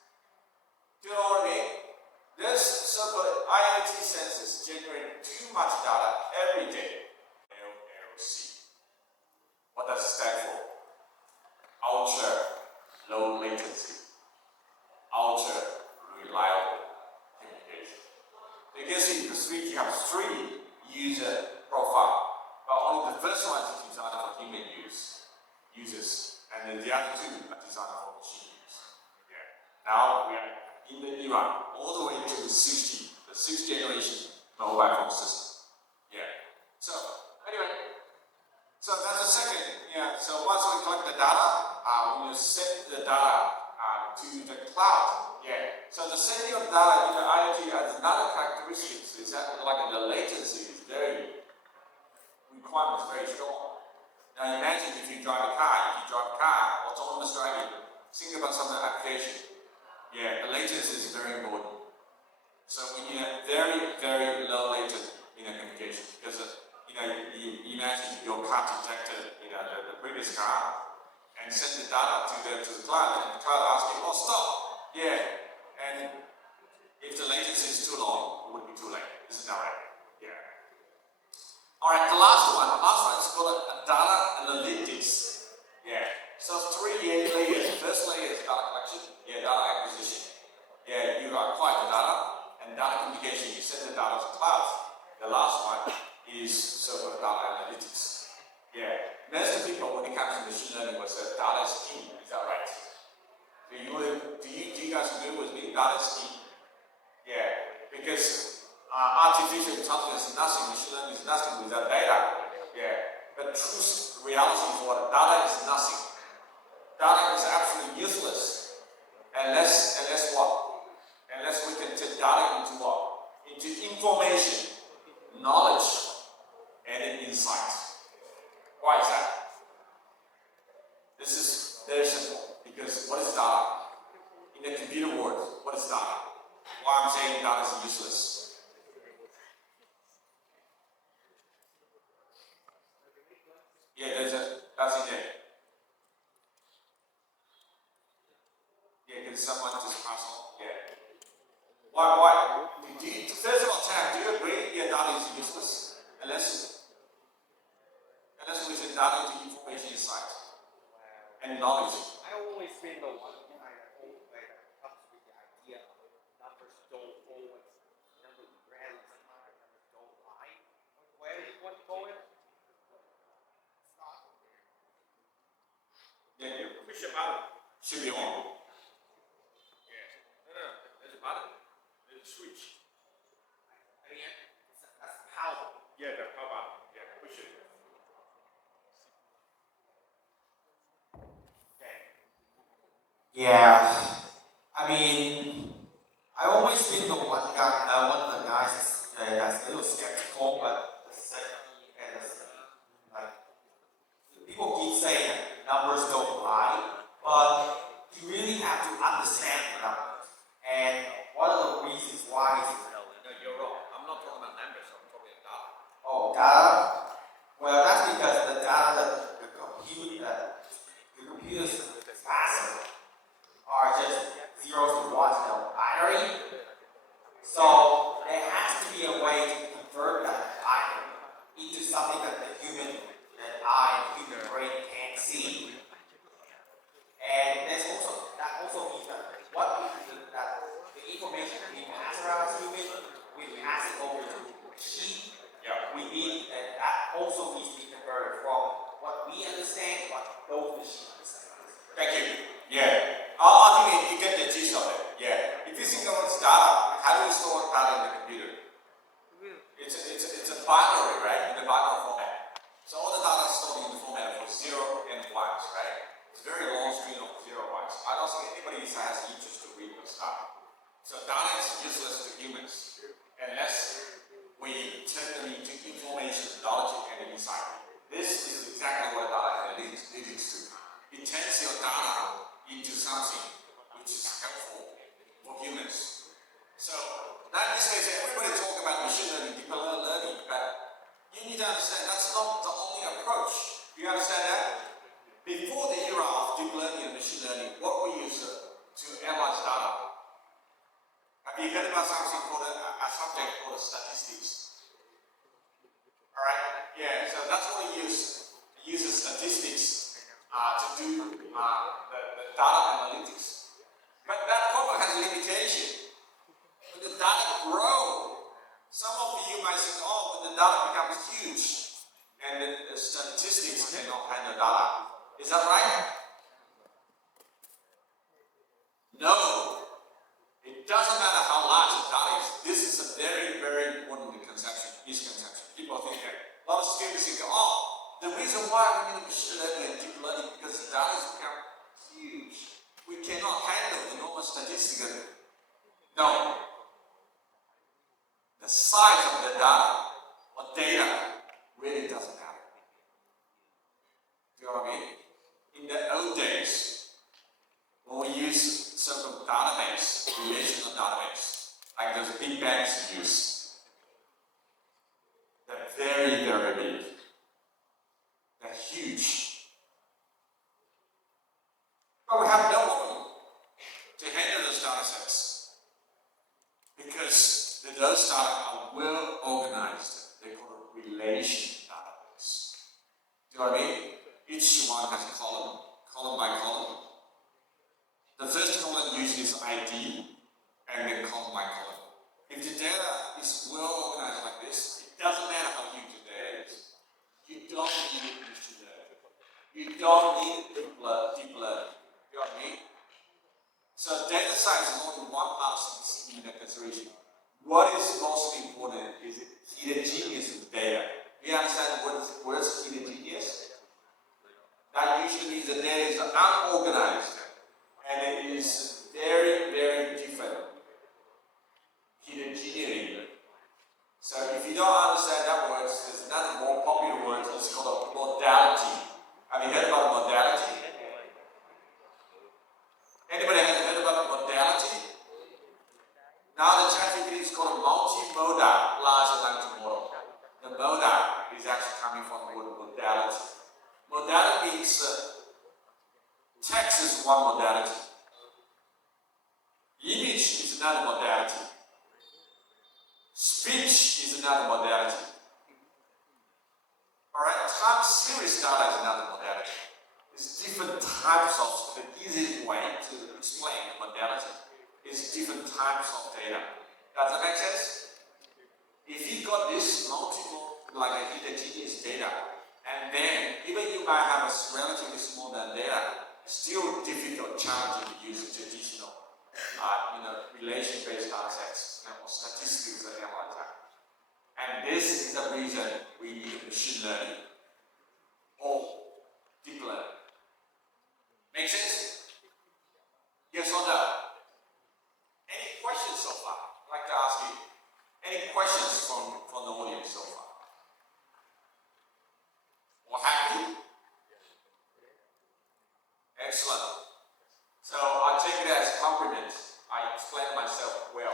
Do you know what I mean? This so-called IoT census generates too much data every day. AIoT. What does it stand for? Ultra low latency. Ultra reliable communication. You can see you have three user profile, but only the first one is designed for human users, and then the other two are designed for machine use. Yeah. Now we are in the era all the way to the 6th generation mobile phone system. Yeah. So anyway, so that's the second. Yeah. So once we collect the data, we will send the data to the cloud. Yeah. So the sending of data in the IoT has another characteristic is that like the latency is requirement is very strong. Now imagine if you drive a car, autonomous autonomous driving, think about some application. Yeah, the latency is very important. So we need a very, very low latency communication because you imagine your car detected the previous car and send the data to the cloud, and the cloud asks you, oh, stop. Yeah, and if the latency is too long, it would be too late. Isn't that right? Yeah. All right, the last one is called data analytics. Yeah. So 3 layers. First layer is data collection. Yeah, data acquisition. Yeah, you acquire the data, and data communication. You send the data to the cloud. The last one is so-called data analytics. Yeah. Most people, when it comes to machine learning, will say data is king. Is that right? Do you guys agree with me? Data is king. Yeah, because artificial intelligence is nothing, machine learning is nothing without data. Yeah, but truth, reality is what? Data is nothing. Data is absolutely useless unless what? Unless we can turn data into what? Into information, knowledge, and insight. Why is that? This is very simple, because what is data? In the computer world, what is data? Why I'm saying data is useless. Yeah, that's in there. Yeah, can someone just pass on? Yeah. Why? First of all, Tam, do you agree? Yeah, data is useless unless we say data is information insight and knowledge. I always been the one behind that whole comes with the idea of numbers don't always, numbers rarely sometimes numbers don't lie. Where do you want to go in? Yeah, push a button. Should be on. Yeah. No, there's a button. There's a switch. I mean, that's power. Yeah, the power button. Yeah, push it. Yeah, I mean, I always been the one of the guys that's a little skeptical, but like people keep saying numbers don't lie, but you really have to understand the numbers. And one of the reasons why is No, you're wrong. I'm not talking about numbers. I'm talking about data. oh data. Well, that's because the data that the computers pass are just zeros and ones, binary. So there has to be a way to convert that binary into something that the human brain can't see. And that also means that the information we pass around as human, we pass it over to machine. Yeah. We need, and that also needs to be converted from what we understand, what those machines understand. Thank you. Yeah. I think you get the gist of it. Yeah. If you think about data, how do we store data in the computer? It's a binary, right? In the binary format. So all the data is stored in the format of 0 and 1s, right? It's a very long string of 0 1s. I don't think anybody has interest to read this data. So data is useless to humans unless we turn them into information, knowledge, and insight. This is exactly what data analytics do. It turns your data into something which is helpful for humans. So that this case, everybody talk about machine learning, deep learning, but you need to understand that's not the only approach. Do you understand that? Before the era of deep learning and machine learning, what we use to analyze data? Have you heard about something called a subject called statistics? All right. Yeah. So that's what we use. We use statistics to do the data analytics. But that problem has a limitation. When the data grow, some of you might think, oh, when the data becomes huge and the statistics cannot handle data. Is that right? No. It doesn't matter how large the data is. This is a very, very important misconception. People think that. A lot of students think, oh, the reason why we need machine learning and deep learning because the data has become huge. We cannot handle enormous statistics. No. The size of the data or data really doesn't matter. Do you know what I mean? In the old days, relational database, like those big banks use. They're very, very big. They're huge. But we have no one to handle those data sets because those data are well organized. They call it relation database. Do you know what I mean? Each one has a column, column by column. The first column usually is ID, and then column by column. If the data is well organized like this, it doesn't matter how huge the data is. You don't need machine learning. You don't need deep learning. You know what I mean? So data science is only one part of this in the consideration. What is most important is heterogeneous of data. We understand what is heterogeneous? That usually means the data is unorganized and it is very, very different. Heterogeneity. So if you don't understand that word, there's another more popular word, it's called a modality. Have you heard about modality? Anybody has heard about modality? Now the ChatGPT is called a multimodal large language model. The modal is actually coming from the word modality. Modality means text is one modality. Image is another modality. Speech is another modality. Alright, time series data is another modality. There's different types of, the easiest way to explain the modality is different types of data. Does that make sense? If you got this multiple, like a heterogeneous data, and then even you might have a relatively small data, it's still difficult, challenging to use traditional, relation-based data sets, or statistics and like that. And this is the reason we need machine learning or deep learning. Make sense? Yes or no? Any questions so far? I'd like to ask you. Any questions from the audience so far? Or happy? Excellent. So I take it as compliment. I explained myself well.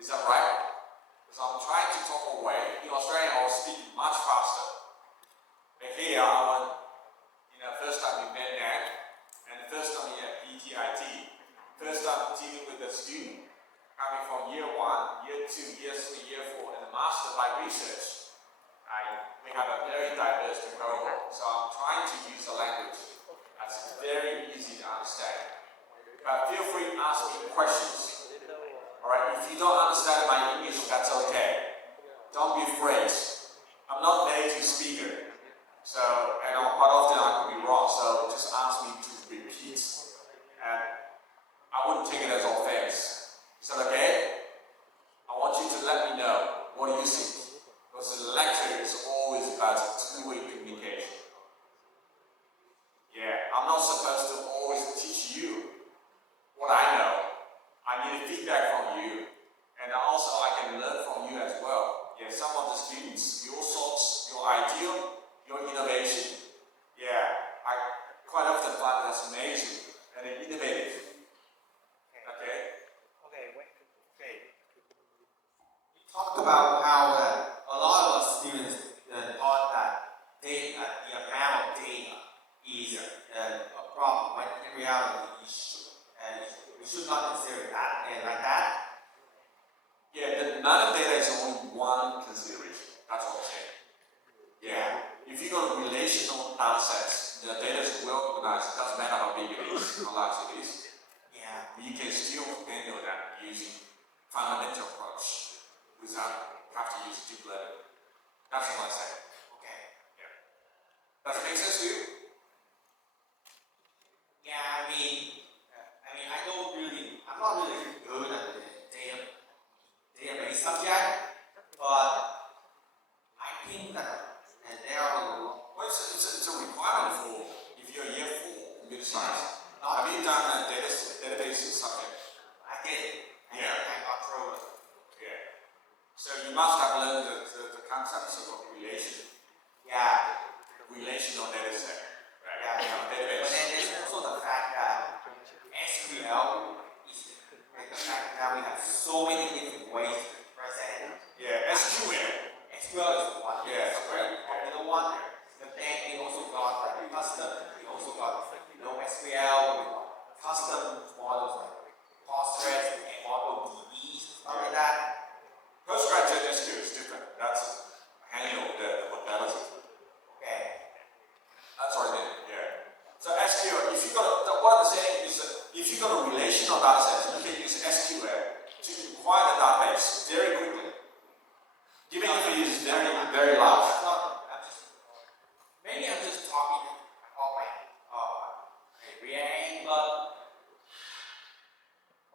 Is that right? Because I'm trying to talk away. In Australia, I was speaking much faster. But here, I went, first time in Vietnam, and first time at PTIT. First time dealing with a student coming from year 1, year 2, year 3, year 4, and a master by research. We have a very diverse cohort, so I'm trying to use a language that's very easy to understand. But feel free to ask me questions. Alright, if you don't understand my English, that's okay. Don't be afraid. I'm not a native speaker. So, and quite often I could be wrong, so just ask me to repeat. And I wouldn't take it as offense. Is that okay? I want you to let me know what you think. Because the lecture is always about two-way communication. Yeah, I'm not supposed to always teach you what I know. I need feedback from you, and also I can learn from you as well. Yeah, some of the students, your thoughts, your idea, your innovation. Yeah, I quite often find that's amazing and innovative. Okay? You talked about how a lot of us students thought that the amount of data is a problem, when in reality we should not consider that like that. Yeah, the amount of data is only one consideration. That's what I'm saying. Yeah, if you got relational data sets, the data is well organized. It doesn't matter how big it is, how large it is. Yeah. You can still handle that using fundamental approach without have to use deep learning. That's what I say. Okay. Yeah. Does it make sense to you? Yeah, I mean, I'm not really good at the database subject, but I think that there are. Well, it's a requirement for if you're year 4 computer science. Not Have you done a database subject? I did. Yeah. I got through it. Yeah. So you must have learned the concepts of relation. Yeah. Relational data set. Right? Yeah. But Database. then there's also the fact that SQL is you've got a relational data set, you can use SQL to inquire the database very quickly. Given the fee is very, very large. Maybe I'm just talking about my React, but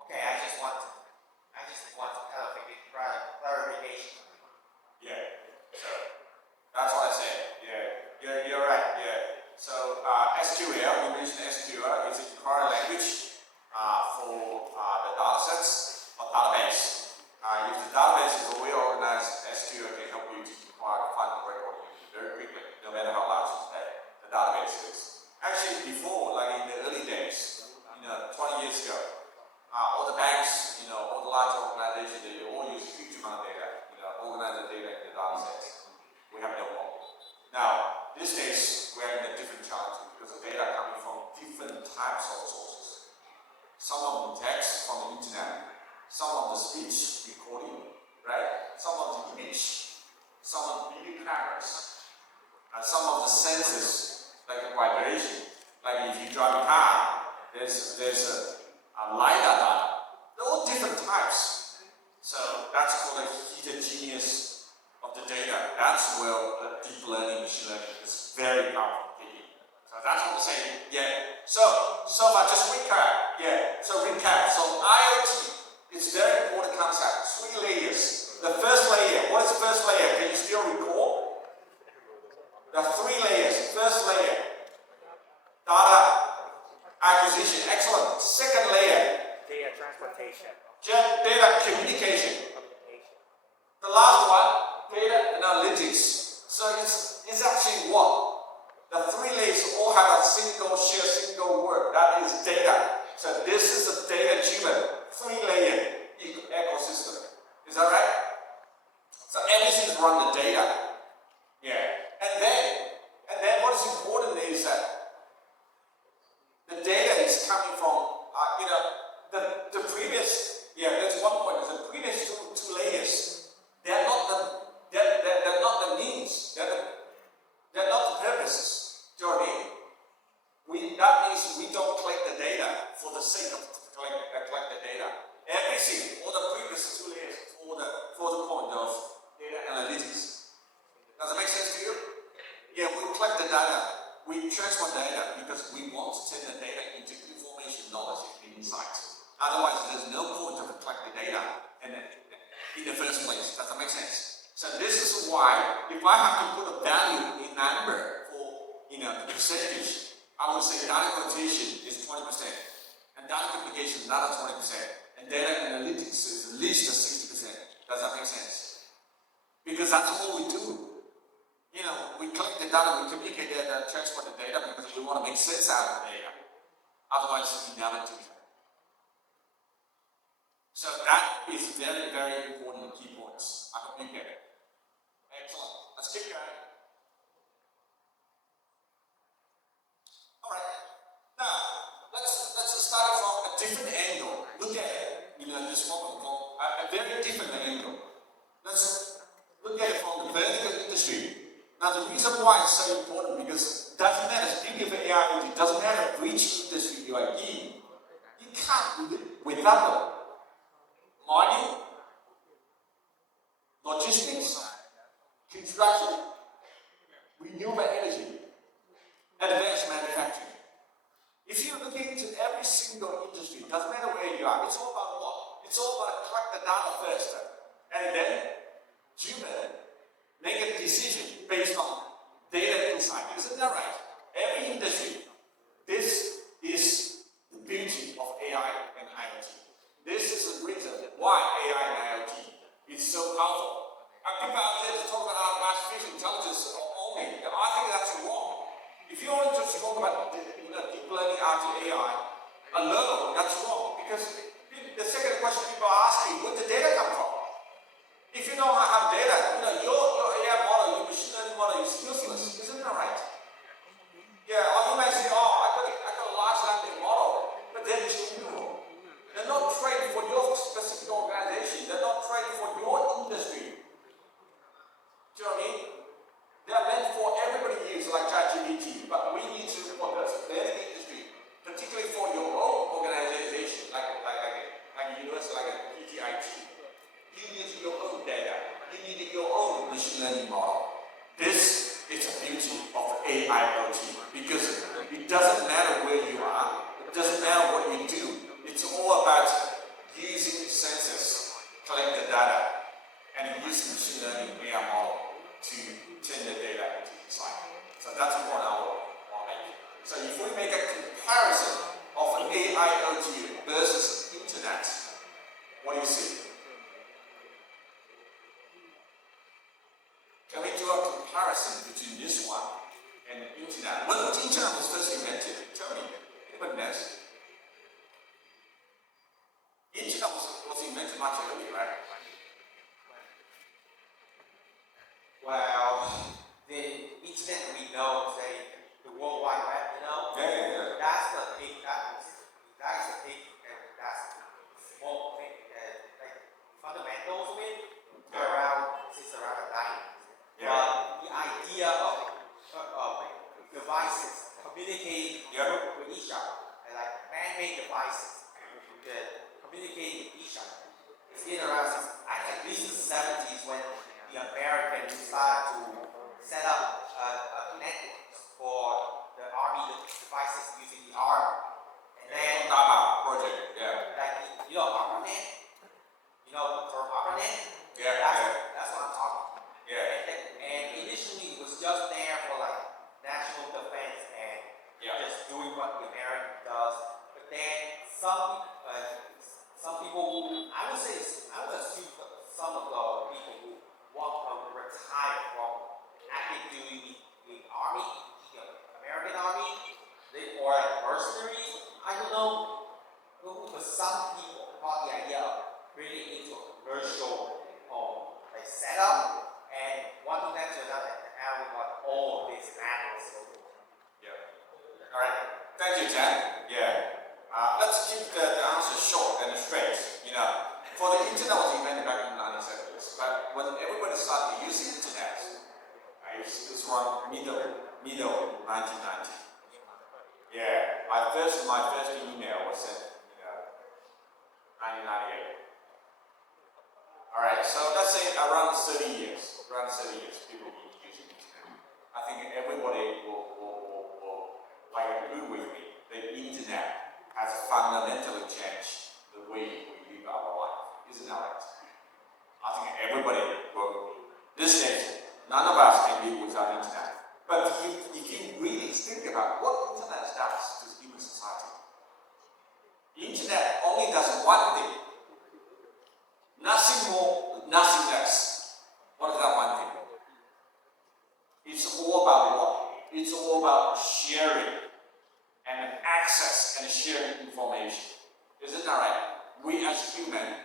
okay, I just want clarification. Yeah. So that's what I said. Yeah. You're right. Yeah. So SQL, we mentioned SQL is a inquiry language for the data sets or database. If the database is a well-organized, SQL can help you to inquire and find the record very quickly, no matter how large the database is. Actually, before, like in the early days, 20 years ago, all the banks, all the large organizations, they all use huge amount of data, organize the data in the data sets. We have no problem. Now, these days, we're in a different challenge because the data coming from different types of sources. Some of them text from the internet, some of the speech recording, right? Some of the image, some of the video cameras, and some of the sensors, like the vibration. Like if you drive a car, there's a LiDAR data. They're all different types. So that's called a heterogeneous of the data. That's where the deep learning, machine learning is very powerful. So that's what we're saying. Yeah. So if I just recap. Yeah. So recap. So IoT. It's a very important concept. 3 layers. The first layer, what is the first layer? Can you still recall? There are 3 layers. First layer, data acquisition. Excellent. Second layer, data transportation. Data communication. The last one, data analytics. So it's actually what? The 3 layers all have a single word. That is data. So this is a data-driven 3-layer ecosystem. Is that right? So everything is run the data. Yeah. And then what is important is that the data is coming from the previous. Yeah, that's one point. The previous two layers. They're not the means. They're not the purposes. Do you know what I mean? That means we don't collect the data for the sake of collect the data. Everything, all the previous 2 layers for the point of data analytics. Does that make sense to you? Yeah, we collect the data, we transfer data because we want to turn the data into information, knowledge, and insights. Otherwise, there's no point of collecting data in the first place. Does that make sense? So this is why, if I have to put a value in number for the percentage, I would say data quotation is 20%, and data communication is another 20%, and data analytics is at least 60%. Does that make sense? Because that's all we do. We collect the data, we communicate data, transfer the data because we want to make sense out of the data. Otherwise, we never do that. So that is very, very important key points. I hope you get it. Excellent. Let's keep going. All right. Now, let's start from a different angle. Look at this problem from a very different angle. Let's look at it from the vertical industry. Now, the reason why it's so important because it doesn't matter, the beauty of AI, it doesn't matter which industry you are in. You can't live without them. Mining, logistics, construction, renewable energy, advanced manufacturing. If you look into every single industry, doesn't matter where you are, it's all about what? It's all about collect the data first, and then make a decision based on data insight. Isn't that right? Every industry. This is the beauty of AI and IoT. This is the reason why AI and IoT is so powerful. And people out there to talk about artificial intelligence only. I think that's wrong. If you only just talk about deep learning out AI alone, that's wrong. Because the second question people are asking, where did the data come from? If you don't have data, your AI model, your machine learning model is useless. Isn't that right? Yeah, or you might say, I got a large language model, but they're just new. They're not trained for your specific organization. They're not trained for your industry. Do you know what I mean? They're meant for everybody to use, like ChatGPT, but we need to for the industry, particularly for your own organization. density. Internet was invented much earlier, right? Well, the internet we know today, the World Wide Web, you know, Yeah. that's the big, that is the big, and that's the small thing, like fundamentals of it since around the 90s. Yeah. But the idea of devices communicating with each other, and like man-made devices that communicate with each other, it's been around since I think at least the 70s when the Americans started to set up networks for the army devices using the army. And then DARPA project, yeah. like you know ARPANET, you know the term ARPANET? Yeah, That's what I'm talking about. yeah. And initially it was just there for like national defense and just doing what the American does. But then some people, I would assume some of the people who retire from active duty in the army, the American army, or like mercenaries, I don't know. But some people brought the idea of bringing it into a commercial like setup and one thing to another, and now we got all of this madness. Yeah. All right. Thank you, Jen. Yeah. Let's keep the answer short and straight. You know, for the internet was invented back in the 1970s, but when everybody started using internet, it's around middle 1990. Yeah. My first email was sent, 1998. All right. So let's say around 30 years. People will be using internet. I think everybody will agree with me. The internet has fundamentally changed the way we live our life. Isn't that right? I think everybody will. This days, none of us can live without internet. But if you really think about what internet does to human society, the internet only does one thing. Nothing more, nothing less. What is that one thing? It's all about what? It's all about sharing and access and sharing information. Isn't that right? We as humans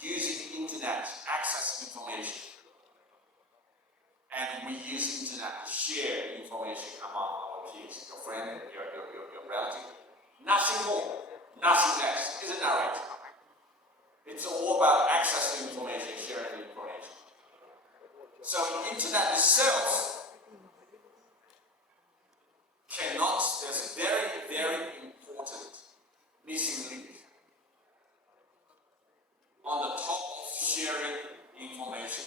using the internet to access information. And we use internet to share information among our peers, your friend, your relative. Nothing more, nothing less. Isn't that right? It's all about access to information, sharing information. So the internet itself there's a very, very important missing link on the top of sharing information.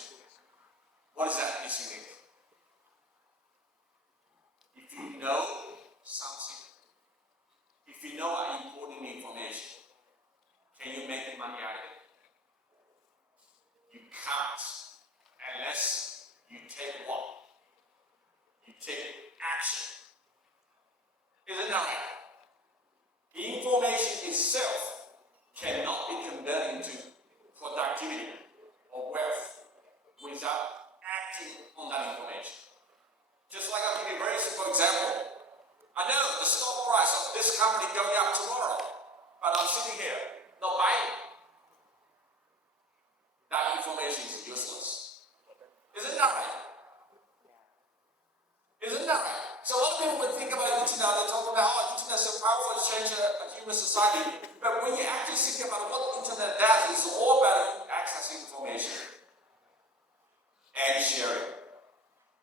What is that missing link? If you know something, if you know important information, can you make money out of it? You can't unless you take what? You take action. Isn't that right? Information itself cannot be converted into productivity or wealth without acting on that information. Just like I'll give you a very simple example. I know the stock price of this company going up tomorrow, but I'm sitting here not buying. That information is useless. Isn't that right? Isn't that right? So a lot of people would think about internet, they talk about internet is so powerful to change a human society. But when you actually think about what internet does, it's all about accessing information and sharing.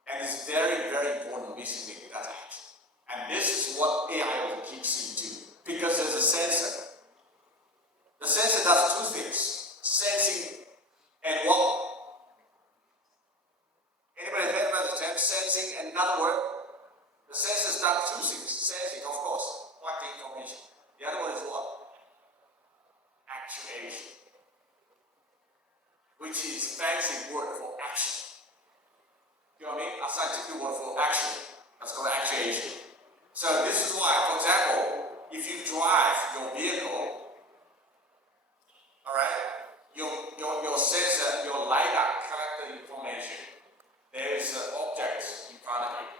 And it's very, very important missing link, that's action. And this is what AI kicks into. Because there's a sensor. The sensor does two things. Sensing and what? Anybody heard about the term sensing and another word? The sensors does two things. Sensing, of course, collecting information. The other one is what? Actuation. Which is a fancy word for action. You know what I mean? A scientific word for action. That's called actuation. So this is why, for example, if you drive your vehicle, alright, your sensor, your LiDAR collect the information. There is an object in front of you.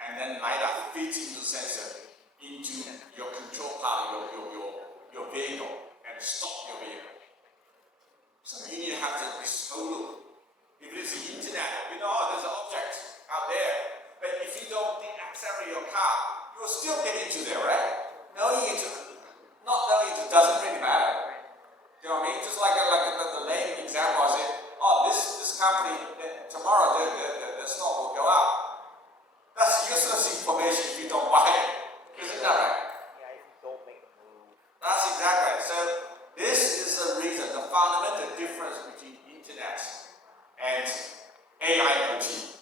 And then LiDAR feeds into the sensor into your control part of your fundamental difference between internet and AIoT.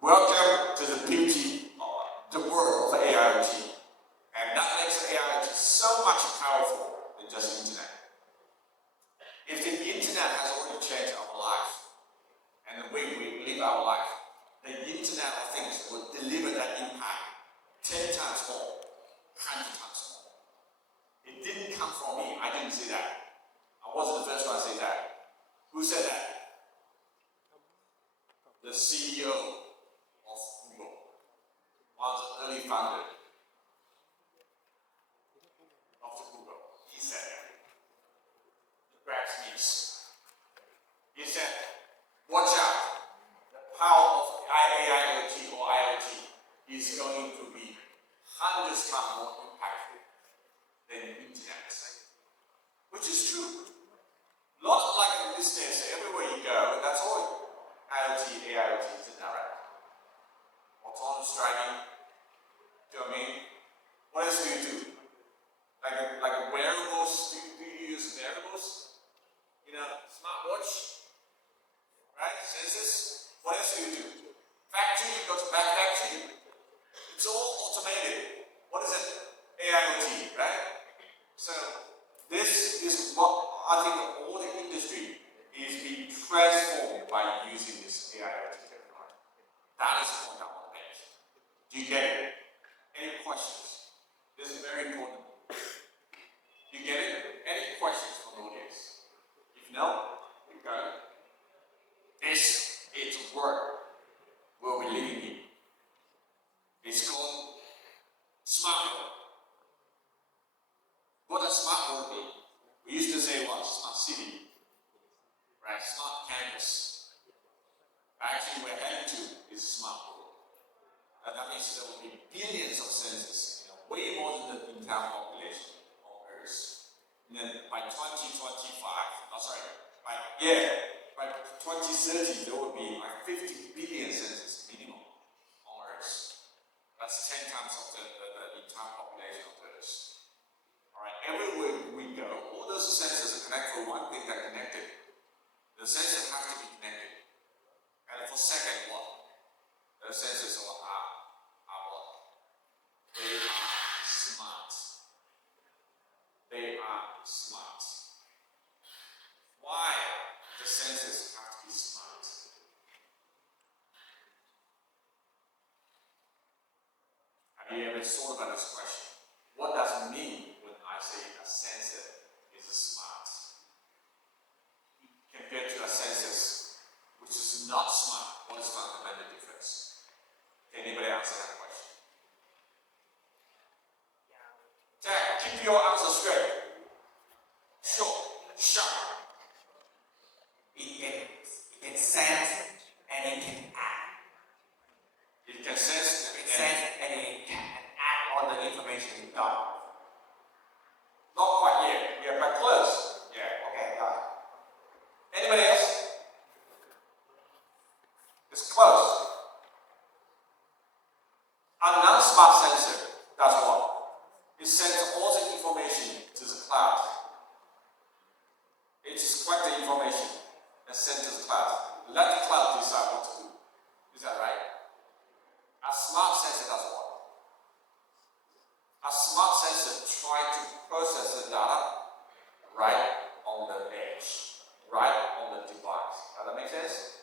Welcome to the beauty of the world of AIoT. And that makes AIoT so much powerful than just internet. If the internet has already changed our life and the way we live our life, the internet of things will deliver that impact 10 times more, 100 times more. It didn't come from me. I didn't say that. I wasn't the first one to say that. Who said that? The CEO of Google, one of the early founders of Google. He said that. Brad Smith. He said, watch out. The power of AIoT or IoT is going to be 100 times more impactful than the internet. Which is true. Not like in this days, everywhere you go, that's all IoT, AIoT is direct. Autonomous driving, do you know what I mean? What else do you do? Like wearables, do you use wearables? You know, smartwatch, right? Sensors. What else do you do? Factory, you go to back factory. It's all automated. What is it? AIoT, right? So this is what I think all the industry is being transformed by using this AIoT technology. That is the point I want to make. Do you get it? Any questions? This is very important. You get it? Any questions from the audience? If no, we go. This is work we'll be living in. It's called smart work. What does smart work mean? We used to say what? Smart city. Right? Smart campus. Actually, we're heading to is smart world. And that means there will be billions of sensors, way more than the entire population on Earth. And then by 2025, by 2030, there will be like 50 billion sensors minimum on Earth. That's 10 times of the entire population of Earth. Alright, everywhere we go, all those sensors are connected for one thing, they're connected. The sensors have to be connected. And for second, what? The sensors are what? They are smart. They are smart. Why the sensors have to be smart? Have you ever thought about this question? What does it mean when I say a sensor is smart? Compared to a sensor which is not smart, what is the fundamental difference? Can anybody answer that question? Jack, keep your answer straight. Short, sharp. It can sense and it can act. It can sense It sense and it can act on the information you got. not quite yet. We are quite close. Yeah. Okay, got it. Anybody else? It's close. A non-smart sensor does what? It sends all the information to the cloud. It just collects the information and sends to the cloud. Let the cloud decide what to do. Is that right? A smart sensor does what? A smart sensor tries to process the data right on the edge, right on the device. Does that make sense?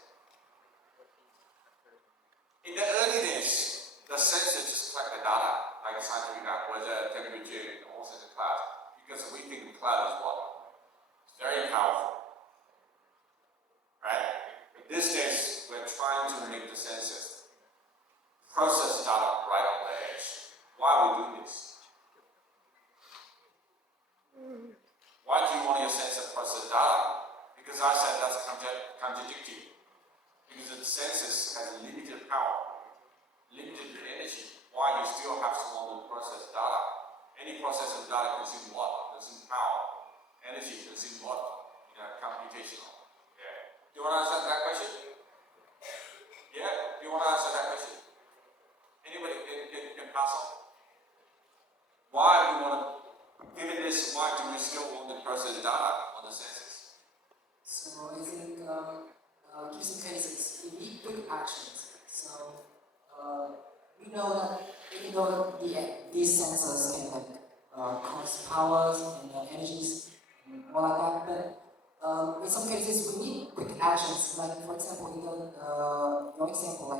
In the early days, the sensor just collect the data, like a scientific data, weather, temperature, and also the cloud. Because we think the cloud is what? It's very powerful. Right? In these days, we're trying to make the sensors process data right on the edge. Why are we doing this? Why do you want your sensor to process data? Because I said that's contradictory. Because the sensors has limited power, limited energy. Why you still have someone to process data? Any process of data consumes what? Consumes power. Energy consumes what? Computational. Yeah. Do you want to answer that question? Yeah? Do you want to answer that question? Anybody can pass on? Why do we want to, given this, why do we still want to process data on the sensors? So I think give some cases, we need quick actions. So we know that even though these sensors can cause powers and energies and more like that, but in some cases we need quick actions. Like for example, in your example, in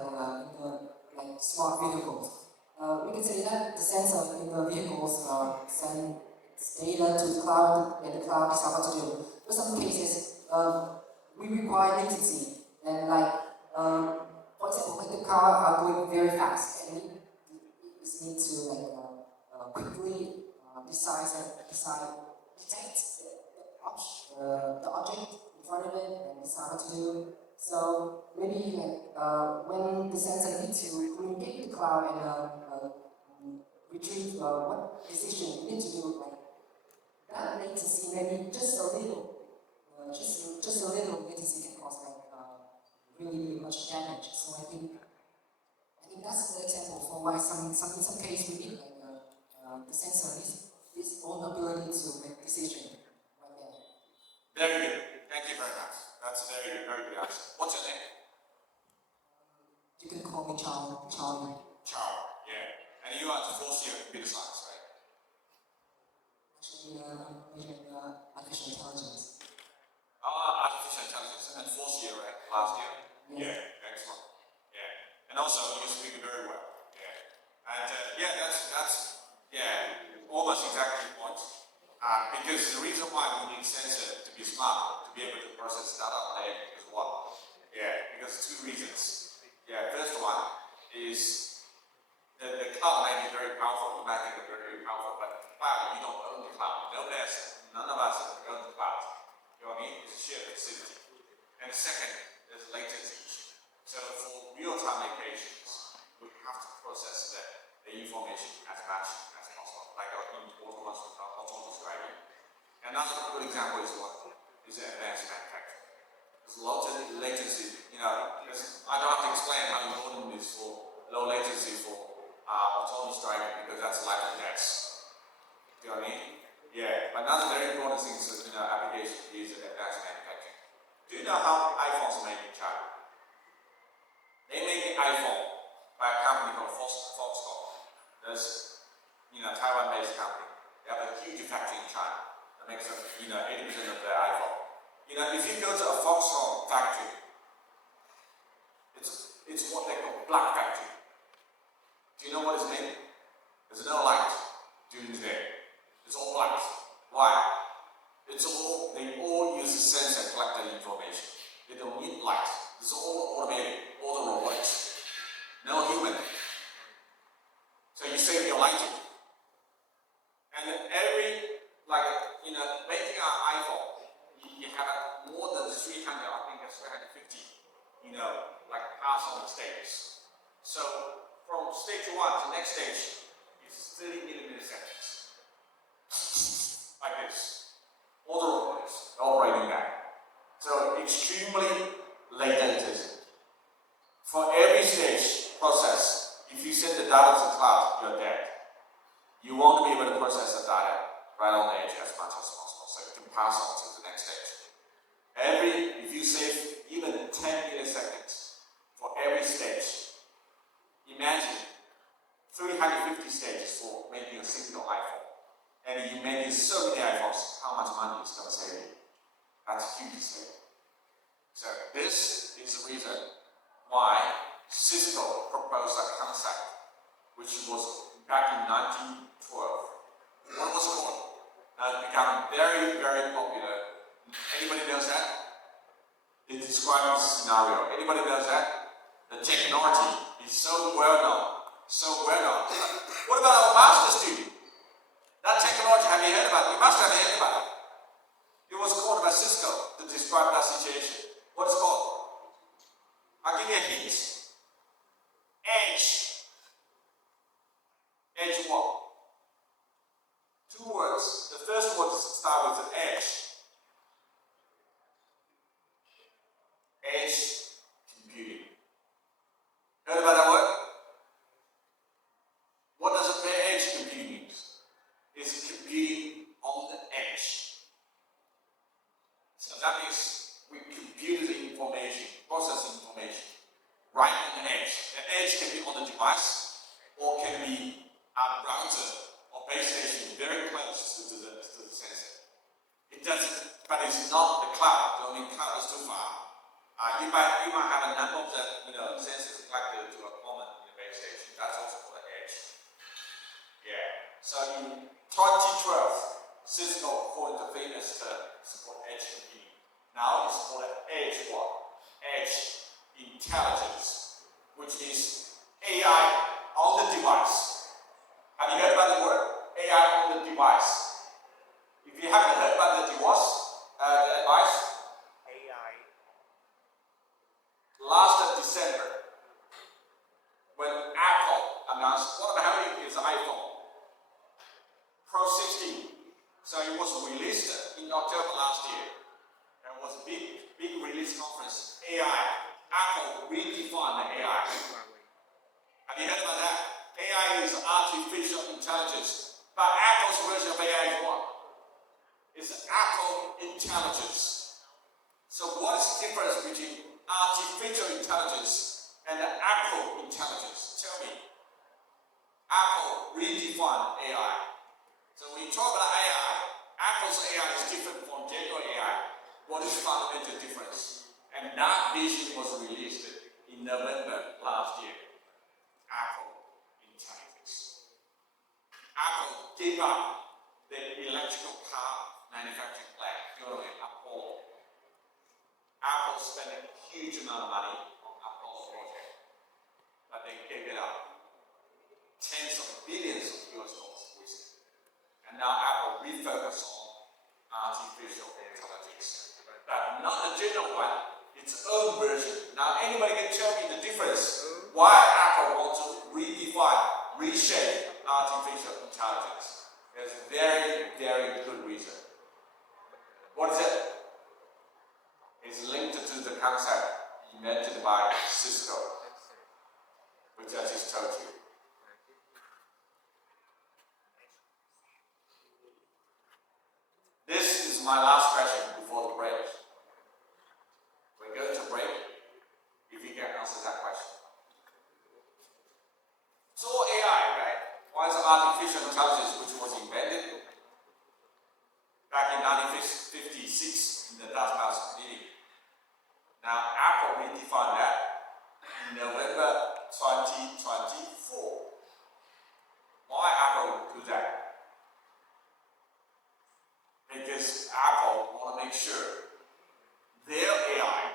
the smart vehicles, we can say that the sensor in the vehicles send data to the cloud, and the cloud is what to do. For some cases, we require latency, and for example, the car are going very fast, and we just need to quickly detect the object in front of it and decide what to do. So maybe when the sensor needs to communicate with the cloud and retrieve what decision you need to do, that latency maybe just a little, just a little latency can cause really much damage. So I think that's the example for why in some case we need the sensor is its own ability to make decision right there. Very good. Thank you very much. That's a very good answer. What's your name? You can call me Charlie. Charles. Yeah. And you are the fourth year computer science, right? Actually, I'm majoring in artificial intelligence. Artificial intelligence and fourth year, right? Last year. Yeah. Excellent. Yeah. And also you speak very well. Yeah. And that's almost exactly the point. Because the reason why we need sensor to be smart, to be able to process data on edge is what? Yeah, because two reasons. Yeah, first one is the cloud might be very powerful, the magic is very powerful, but cloud, you don't own the cloud. None of us own the cloud. You know what I mean? It's a shared facility. And second, there's latency. So for real-time applications, we have to process the information as much as possible, like autonomous driving. Another good example is what? Is advanced manufacturing. There's lots of latency, because I don't have to explain how important it is for low latency for autonomous driving, because that's life and death. Do you know what I mean? Yeah. Another very important thing is application is advanced manufacturing. Do you know how iPhones are made in China? They make the iPhone by a company called Foxconn. There's Taiwan-based company. They have a huge factory in China that makes up 80% of their iPhone. If you go to a Foxconn factory, it's what they call black factory. Do you know what it's made? There's no light during the day. It's all black. Why? They all use the sensor to collect the information. They don't need light. It's all automated, all the robotics. No human. So you save your lighting. And making an iPhone, you have more than 300, I think it's 350, pass on the stages. So from stage 1 to next stage is 30 milliseconds. Like this. All the robots operating that. So extremely late latency. For every stage process, if you send the data to the cloud, you're dead. You want to be able to process the data right on the edge as much as possible, so you can pass on to the next stage. If you save even 10 milliseconds for every stage, imagine 350 stages for making a single iPhone. And you make so many iPhones, how much money it's going to save you? That's a huge saving. So this is the reason why Cisco proposed a concept, which was back in 1912. What was it called? It's become very, very popular. Anybody knows that? It describes a scenario. Anybody knows that? The technology is so well known. So well known. What about our master student? That technology, have you heard about it? You must have heard about it. It was called by Cisco to describe that situation. What is it called? I'll give you a hint. Edge. Edge what? 2 words. The first word starts with an edge. Edge computing. Heard about that word? What does edge computing mean? It's computing on the device or can be a router or base station very close to the sensor. It doesn't, but it's not the cloud. I mean, cloud is too far. You might have a number of sensors connected to a common base station. That's also called an edge. Yeah. So in 2012, Cisco coined the famous term. It's called edge computing. Now it's called edge what? Edge intelligence, which is AI on the device. Have you heard about the word AI on the device? If you haven't heard about the device, AI. Last December, when Apple announced what the hell is iPhone Pro 16, so it was released in October last year. There was a big release conference. AI, Apple redefined the AI. Have you heard about that? AI is artificial intelligence, but Apple's version of AI is what? It's Apple intelligence. So what is the difference between artificial intelligence and Apple intelligence? Tell me. Apple redefined AI. So when you talk about AI, Apple's AI is different from general AI. What is the fundamental difference? And that vision was released in November last year. Apple intelligence. Apple gave up the electrical car manufacturing plant, Apple. Apple spent a huge amount of money on Apple's project, but they gave it up. Tens of billions of US dollars wasted. And now Apple refocused on artificial intelligence. But not the general one, its own version. Now anybody can tell me the difference why Apple wants to redefine, reshape artificial intelligence. There's a very, very good reason. What is it? It's linked to the concept invented by Cisco, which I just told you. This is my last question before the break. We're going to break if you can answer that question. So AI, right? Why is artificial intelligence, which was invented back in 1956 in the Thematic meeting. Now Apple redefined that in November 2024. Why Apple do that? Because Apple want to make sure their AI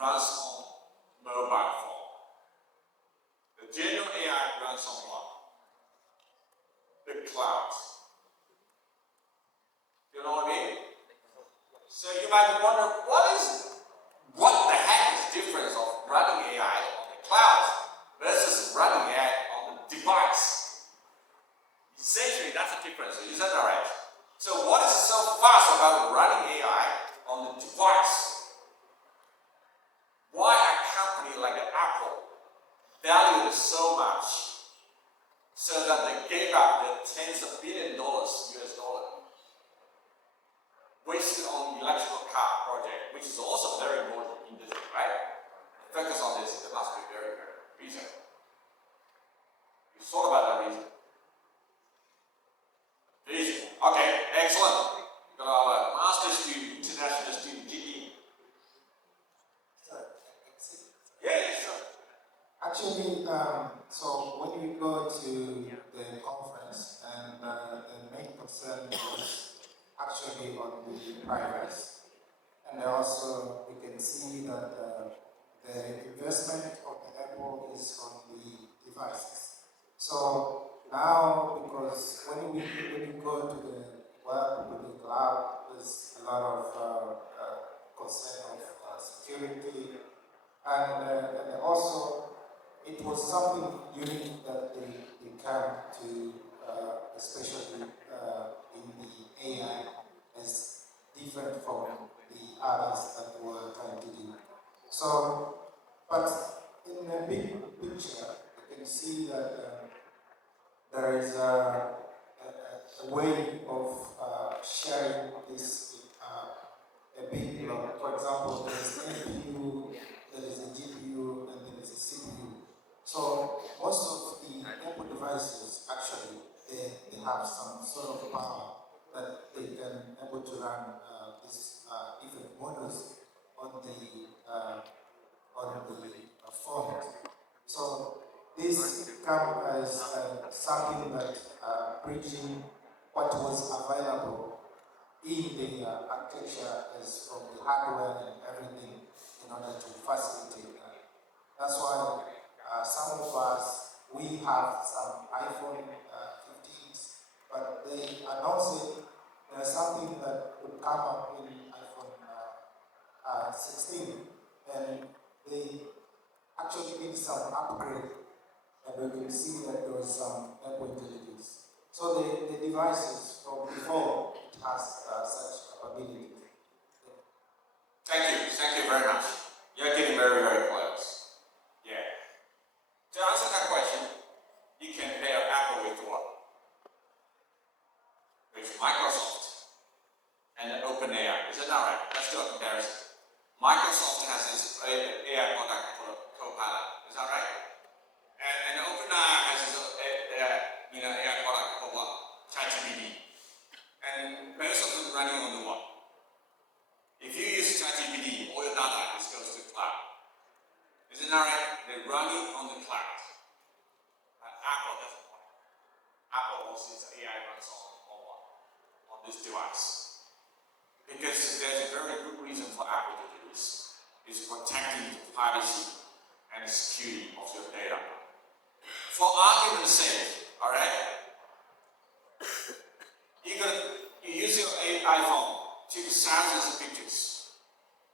runs on mobile phone. The general AI runs on what? The clouds. You know what I mean? So you might wonder, what the heck is the difference of running AI on the clouds versus running AI on the device? Essentially, that's the difference. Is that right? So what is so fast about running AI on the device? Why a company like Apple valued it so much so that they gave up the tens of billions of dollars, US dollar, wasted on electrical car project, which is also very important in this, right? Focus on this, there must be very, very reason. You thought about that reason? Reason. Okay, excellent. Got our master student, international student, GE. Yeah, sure. Actually, so when we go to the conference, and the main concern was actually on the privacy, and also we can see that the investment of the Apple is on the devices. So now, because when you go to the web, to the cloud, there's a lot of concern of security, and also it was something unique that they came to, especially in the AI, as different from the others that were trying to do. So, but in the big picture, you can see that there is a way of sharing this a big block. For example, there is an NPU, there is a GPU, and there is a CPU. So most run these different models on the phones. So this comes as something that bridging what was available in the architecture as from the hardware and everything in order to facilitate that. That's why some of us, we have some iPhone 15s, but they announced there's something that would come up in iPhone 16, and they actually did some upgrade, and we can see that there was some network intelligence. So the devices from before, it has such capability. Thank you very much. You're getting very, very close. Yeah. To answer that question, you can pair Apple with what? With Microsoft and OpenAI. Is that not right? Let's do a comparison. Microsoft has this AI product called Copilot. Is that right? And OpenAI has this AI product called what? ChatGPT. And most of them running on the what? If you use ChatGPT, all your data goes to the cloud. Isn't that right? They're running on the cloud. Apple doesn't want it. Apple also its AI runs on this device. Because there's a very good reason for Apple to do this. It's protecting the privacy and the security of your data. For argument's sake, alright? You use your iPhone, take thousands of pictures,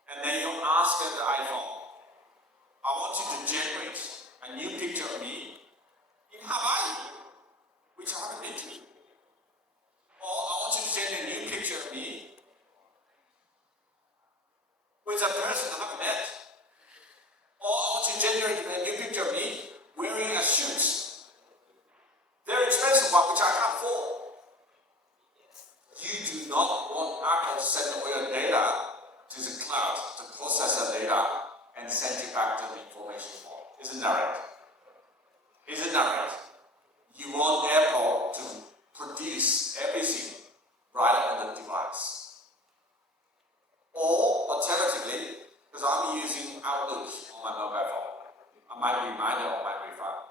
and then you ask the iPhone, I want you to generate a new picture of me in Hawaii, which I haven't been to. Or I want you to generate a new picture of me with a person I haven't met. Or I want you to generate a new picture of me wearing a suit. Very expensive one, which I can't afford. You do not want Apple to send all your data to the cloud to process the data and send it back to the information form. Isn't that right? Isn't that right? You want Apple to produce everything right on the device. Or alternatively, because I'm using Outlook on my mobile phone, I might remind it on my mobile phone.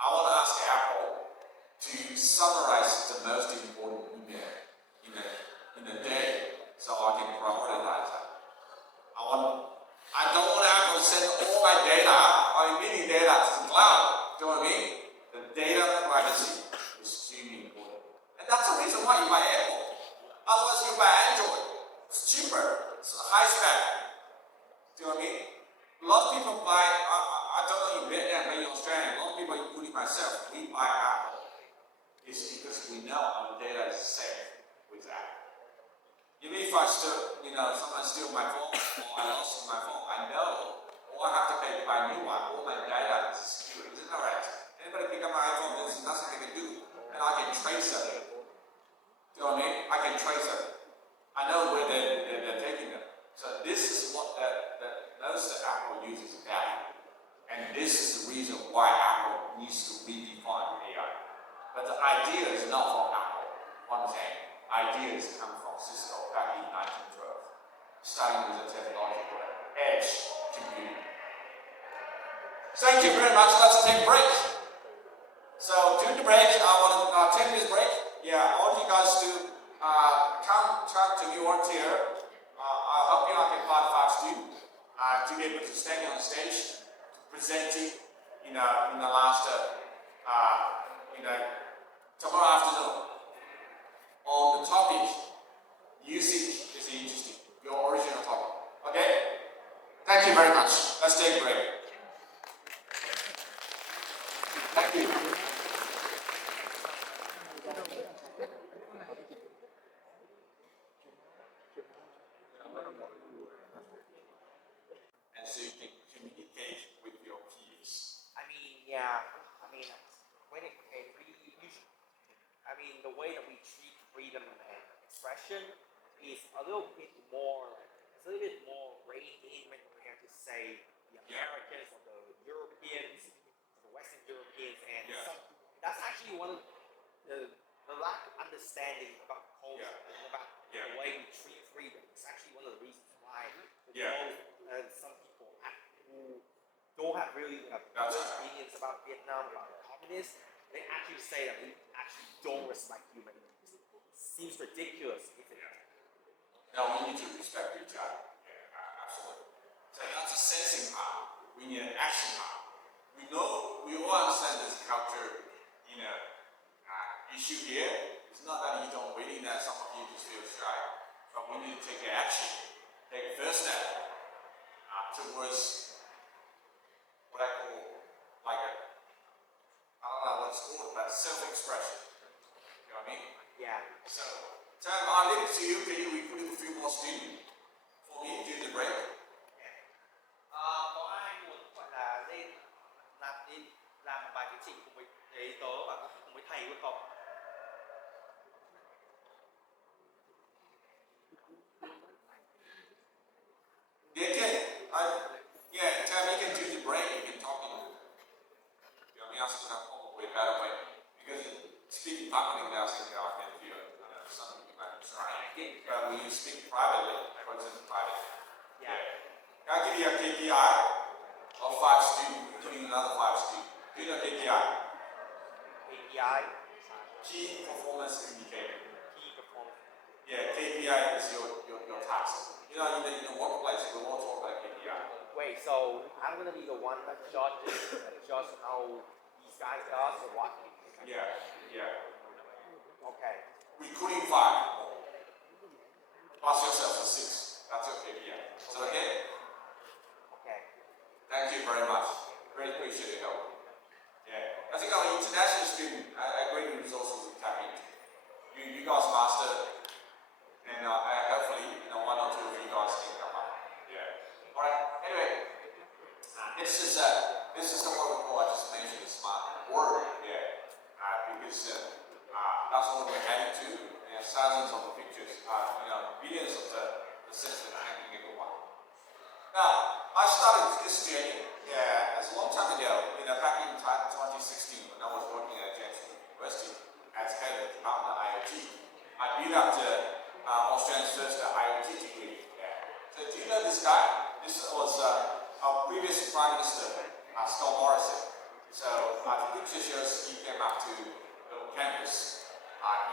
I want to ask Apple to summarize the most important email in a day so I can prioritize that. I don't want Apple to send all my data, my mini data to the cloud. Do you know what I mean? The data privacy is extremely important. And that's the reason why you buy Apple. Otherwise you buy Android. It's cheaper. It's high spec. Do you know what I mean? A lot of people buy, I don't know in Vietnam, but in Australia, a lot of people, including myself, we buy Apple. It's because we know our data is safe with Apple. Even if I someone steals my phone, or I lost my phone, I know, or I have to pay to buy a new one, all my data is secure. Isn't that right? Anybody pick up my iPhone, there's nothing they can do. And I can trace it. Do you know what I mean? I can trace it. I know where they're taking them. So this is what most that Apple uses value. And this is the reason why Apple needs to redefine AI. But the idea is not from Apple. One thing, ideas come from Cisco back in 1912, starting with the technology called edge computing. Thank you very much. Let's take a break. So during the break, I want to take this break. Yeah, I want you guys to come to me one here. I hope you can find 5 students to be able to stand on the stage to present it in the last tomorrow afternoon on the topic music is interesting, your original topic. Okay? Thank you very much. Let's take a break. Thank you. And so you can communicate with your peers. The way that we treat freedom and expression is a little bit more reined in when compared to, say, the Americans or the Europeans, the Western Europeans, and that's actually one of the lack of understanding understanding about culture Yeah. and about Yeah. the way we treat freedom. It's actually one of the reasons why the Yeah. world and some people who don't have really That's good right. opinions about Vietnam, about communists, they actually say that we actually don't respect human beings. It seems ridiculous if it Now we need to respect each other. Yeah, absolutely. So that's a sensing part. We need an action part. We know, we all understand this culture, issue here. It's not that you don't waiting that some of you just feel shy, but we need to take action, take a first step towards what I call like a, I don't know what it's called, but self-expression. You know what I mean? yeah. So, Sam, I'll leave it to you. Can you recruit a few more students for me during the break? Có ai muốn gọi là làm bài thuyết trình cùng với tớ và cùng với thầy luôn không? Yeah, Tam, you can do the break. You can talk in. You know, I mean, I'll probably a better way because speaking publicly now, I think I can feel it. Some people might be trying. But when you speak privately, for example, privately. Yeah. Can I give you a KPI of 5 students, including another 5 students? Do you know KPI? KPI, Key Performance Indicator. key performance. Yeah, KPI is your task. In the workplace, we won't talk about KPI. Wait, so I'm gonna be the one that judges how these guys does or what? Yeah. Okay. Recruiting 5. Plus yourself for 6. That's your KPI. Is that okay? Okay. Thank you very much. Really appreciate your help. Yeah. I think our international student, a great resource we tap into. You guys master, and hopefully, one or two of you guys can come up. Yeah. All right. Anyway, this is what we call, I just mentioned, a smart word. Yeah. Because that's what we're heading to. And thousands of the pictures, billions of the sensors hanging everywhere. Now, I started this journey, it's a long time ago, back in 2016 when I was working at James University as head of the Department of IoT. I built up the Australia's first IoT degree. So do you know this guy? This was our previous Prime Minister, Scott Morrison. So the picture shows he came up to the campus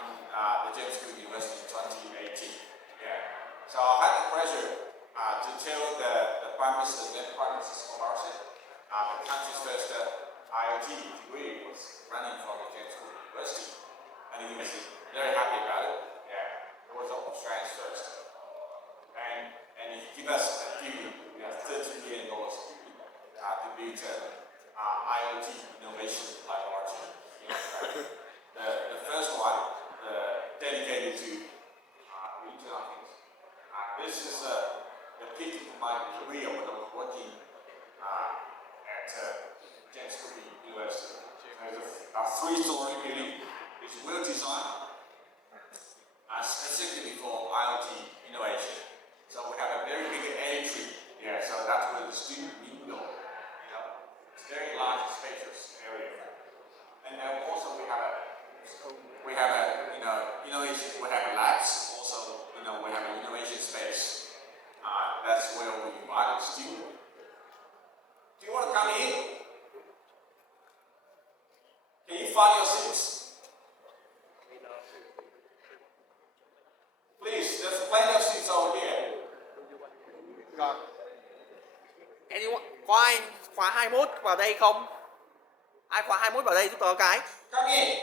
in the James University in 2018. So I had the pleasure to tell the Prime Minister, then Prime Minister Scott Morrison, the country's first IoT degree was running from the James University, and he was very happy about it. It was Australia's first, and he gave us a few, $30 million to build IoT innovation laboratory. The first one dedicated to regional things. This is the peak of my career when I was working at James Cook University. There's a 3-story building. It's well designed, specifically for IoT innovation. So we have a very big entry. So that's where the student window. It's a very large, spacious area. And then also we have innovation. We have labs. Also, we have an innovation space. That's where we invite students. Do you want to come in? Can you find your seats? Please, there's plenty of seats over here. Anyone, có ai khóa 21 vào đây không? Ai khóa 21 vào đây giúp tớ cái. Come in.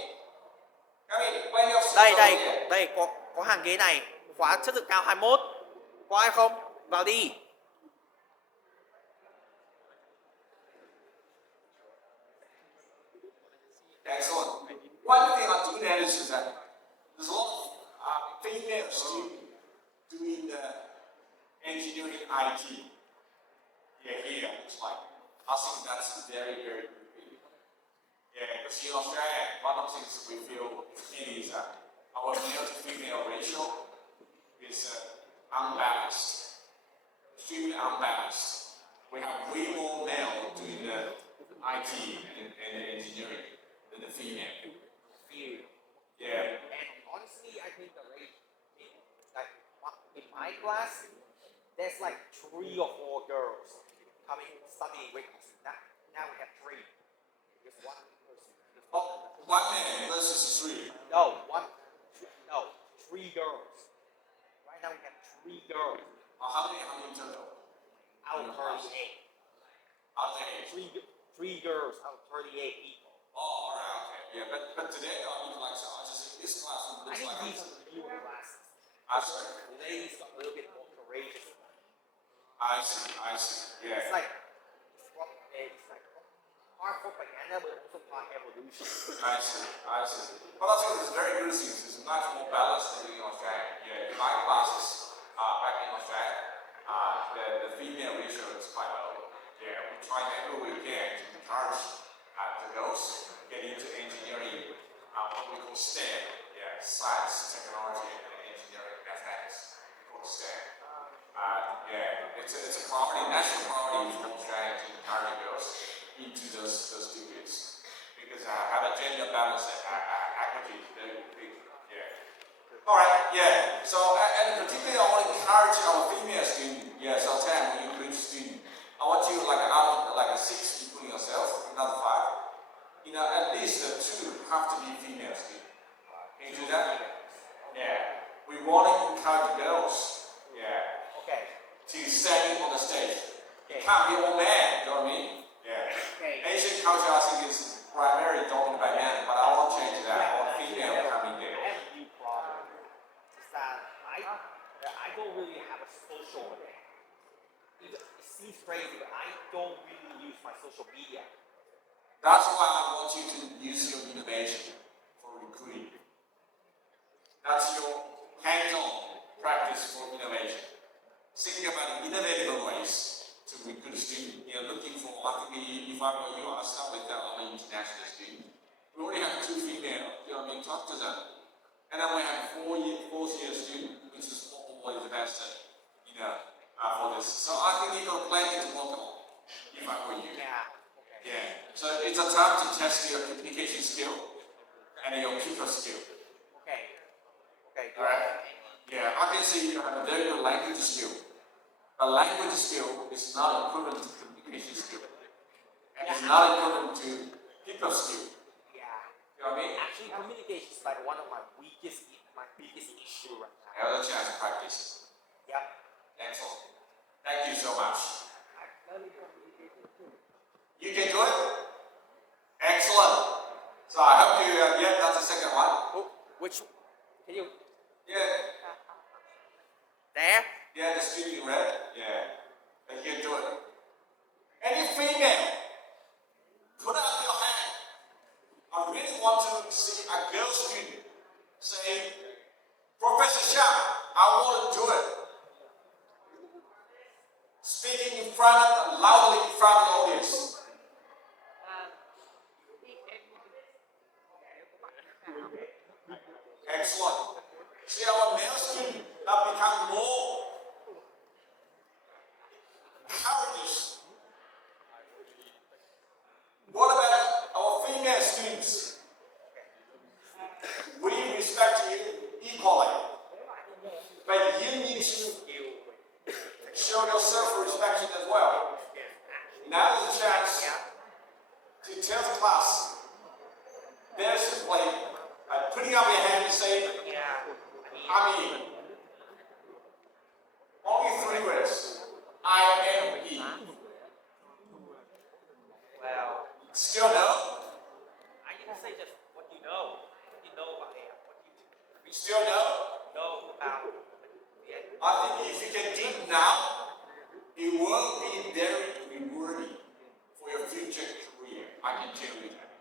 Come in. Plenty of seats Đây over đây, here. đây có hàng ghế này, khóa chất lượng cao 21. Có ai không? Vào đi. Excellent. One thing I do notice is that there's a lot of female students doing the engineering IT. Here, it's like, I think that's very, very good thing. Because in Australia, one of the things we feel is that our male to female ratio is unbalanced, extremely unbalanced. We have way more male doing the IT and the engineering than the female. Few. Yeah. And honestly, class, there's like 3 or 4 girls coming studying with us. Now we have 3. Just one person. Oh, 1 man versus 3. No, 3 girls. Right now we have 3 girls How many total? out of 38. Out of 8. 3 girls out of 38 people. Oh, alright, okay. Yeah, but today, like, so I just, this classroom I looks think like these are the newer classes. I see. The ladies got a little bit more courageous. I see, yeah. It's like part propaganda, but also part evolution. I see. But I think it's very good things. It's much more balanced than in Australia. Yeah, in my classes, back in Australia, the female ratio is quite low. Yeah, we try every we can to encourage the girls get into engineering, what we call STEM. Yeah, science, technology, and engineering, mathematics. We call STEM. Yeah, it's a priority, national priority for Australia to encourage girls into those degrees. Because have a gender balance and equity is very big. Yeah. Alright, yeah. So, and particularly I want to encourage our female students. Yeah, so 10, when you reach student, I want you out of a 6, including yourself, another 5. At least 2 have to be female students. Can you do that? Yeah. We want to encourage girls. Yeah. Okay. To standing on the stage. Okay. You can't be all man, you know what I mean? Yeah. Okay. Asian culture I think is primarily dominated by men, but I want to change that. I want female coming there. I have a new problem. Is that I don't really have a social media. It seems crazy, but I don't really use my social media. That's why I want you to use your innovation for recruiting. That's your hands-on practice for innovation. Think about innovative ways to recruit a student. Looking for, I think if I were you, I'll start with I'm an international student. We already have 2 female, talk to them. And then we have a 4th-year student, which is always the best, for this. So I think you've got plenty to work on, if I were you. Yeah. Yeah. So it's a time to test your communication skill and your people skill. Okay. Alright? Yeah, I can see you have a very good language skill. But language skill is not equivalent to communication skill. And it's not equivalent to people skill. Yeah. You know what I mean? Actually, communication is like one of my biggest issue right now. Have a chance to practice. Yep. Excellent. Thank you so much. I study communication too. You can do it? Excellent. So I hope you, that's the second one. Oh, which, can you, Yeah. there? Yeah, the student in red. Yeah. And you can do it. Any female, put up your hand. I really want to see a girl student say, Professor Xiang, I want to do it. Speaking loudly in front of the audience. Excellent. See, our male students have become more courageous. What about our female students? We respect you equally, but you need to show your self-respect as well. Now is the chance to tell the class, very simply, by putting up your hand and saying, I mean, only 3 words. I-M-E. Well, Still no? I can say just what you know. What you know about AI. What you Still no? know about I think if you can do it now, it will be very rewarding for your future career. I can tell you that.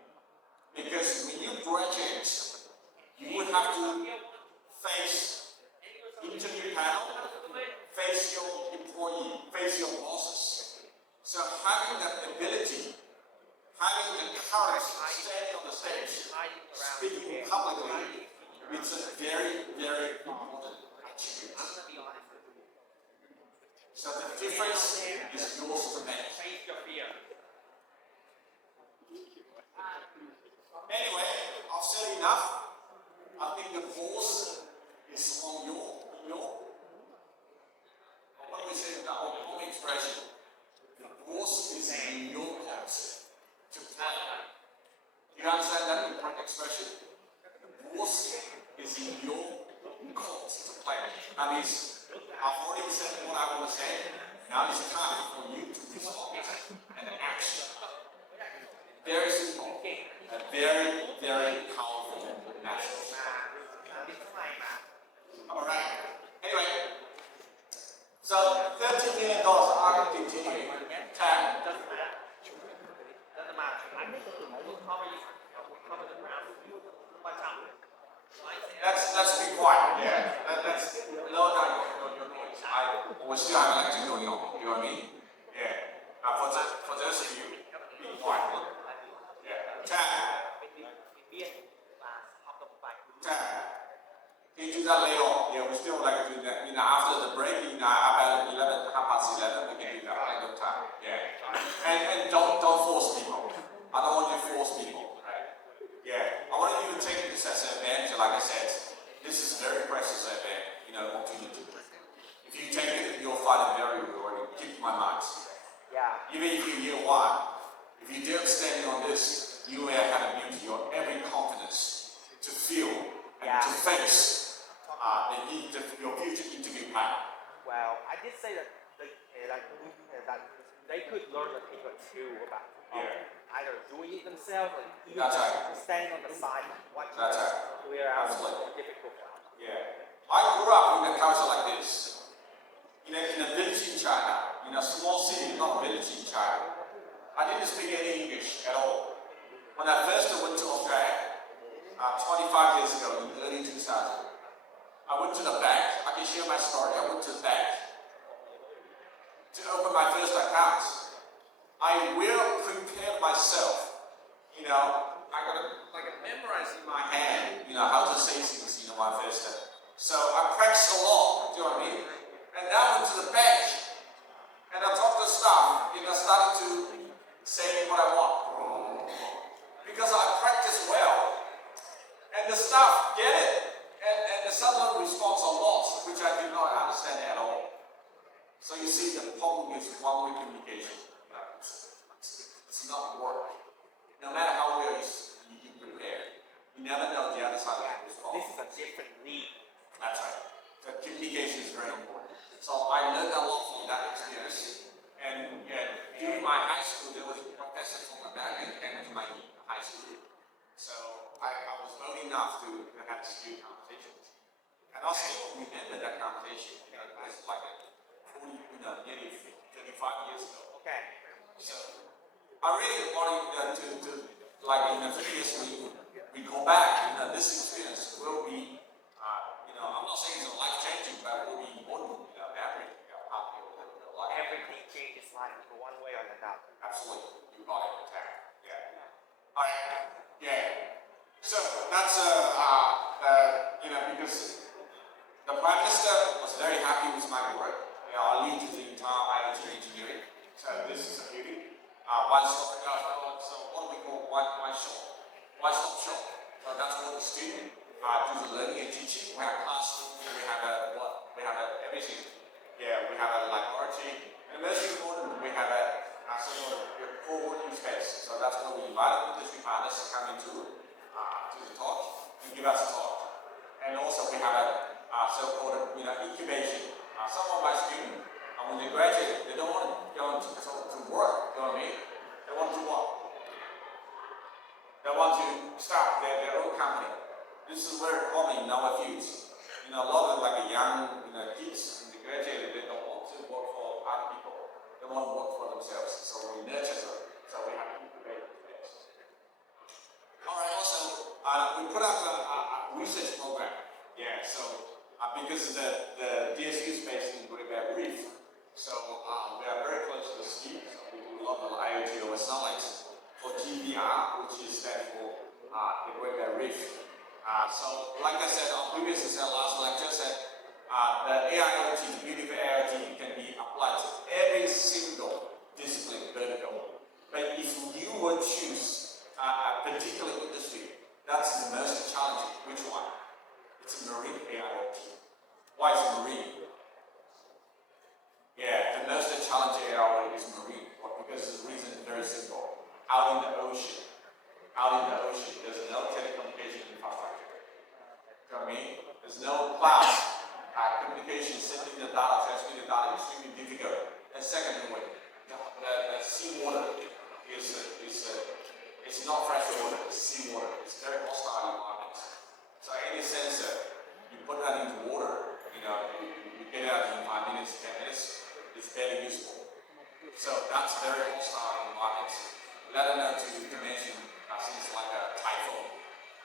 Because when you graduate, you would have to face interview panel, face your employee, face your bosses. So having that ability, having the courage to stand on the stage, speaking publicly, it's a very, very important attribute. I'm gonna be honest with you. So the difference is yours to make. Face your fear. Anyway, I've said enough. I think the force is on your I've already said what I want to say. Now it's time for you to respond and action. Very simple, and very, very powerful message. All right. Anyway, so $13 million are continuing. Tag. Let's be quiet. Yeah. Let's lower down your noise. We still have electric going on. You know what I mean? Yeah. For those of you, be quiet. Yeah. Tag. Can you do that later on? Yeah, we still like to do that. After the break, about 11, 11:30, we can do that at the time. Yeah. And don't force people. I don't want you to force people, right? Yeah. I want you to take this as an advantage, like I said. This is a very precious opportunity. If you take it, you'll find it very rewarding. Keep my mind. Yeah. Even if you're year one, if you dare stand on this, you will have built your every confidence to feel and to face your future interview panel. Well, I did say that they could learn the thing or two about either doing it themselves or even standing on the side watching clear out difficult. Yeah. I grew up in a culture like this. In a village in China, in a small city, not a village in China. I didn't speak any English at all. When I first went to Australia, 25 years ago, in the early 2000s, I went to the bank. I can share my story. I went to the bank to open my first account. I will prepare myself. I gotta memorize in my hand, how to say things, my first step. So I practiced a lot, do you know what I mean? And then I went to the bank and I talked to staff, started to say what I want. Because I practiced well. And the staff get it. And someone responds a lot, which I did not understand at all. So you see, the problem is one-way communication. It's not work. No matter how well you prepare, you never know the other side of the response. This is a different league. That's right. The communication is very important. So I learned a lot from that experience. And during my high school, there was a professor from America who came to my high school. So I was bold enough to have this few conversations. And I still remember that conversation. It was like nearly 35 years ago. Okay. So I really wanted to like in a few years we go back. This experience will be, I'm not saying it's life-changing, but it will be important. Everything Everything changes life one way or another. Absolutely, you got it. Yeah. All right. Yeah. So that's because the Prime Minister was very happy with my work. I lead the entire IoT engineering. So this is a beauty. One-stop shop. So what do we call one-stop shop. So that's what the student do the learning and teaching. We have classrooms. We have everything. Yeah, we have a laboratory. And most important, we have a co-working space. So that's where we invite industry partners to come into the talk and give us a talk. And also we have a so-called incubation. Some of my students, when they graduate, they don't want to go to work. You know what I mean? They want to what? They want to start their own company. This is very common in our fields. A lot of young kids, when they graduate, they don't want to work for other people. They want to work for themselves. So we nurture them. So we have to incubate them. All right. Also, we put up a research program. Yeah. So because the DSU is based in Great Barrier Reef, so we are very close to the sea. So we do a lot of IoT over satellite for GBR, which is stands for the Great Barrier Reef. So, like I said, on previous last lecture said, the AI IoT, the beauty of IoT, can be applied to every single discipline vertical. But if you would choose a particular industry, that's the most challenging. Which one? It's marine AIoT. Why is marine? Yeah, the most challenging area is marine. Because the reason is very simple. Out in the ocean, there's no telecommunication infrastructure. You know what I mean? There's no cloud communication put that into water, you get it out in 5 minutes, 10 minutes, it's very useful. So that's very hostile environments. Let alone to mention things like a typhoon,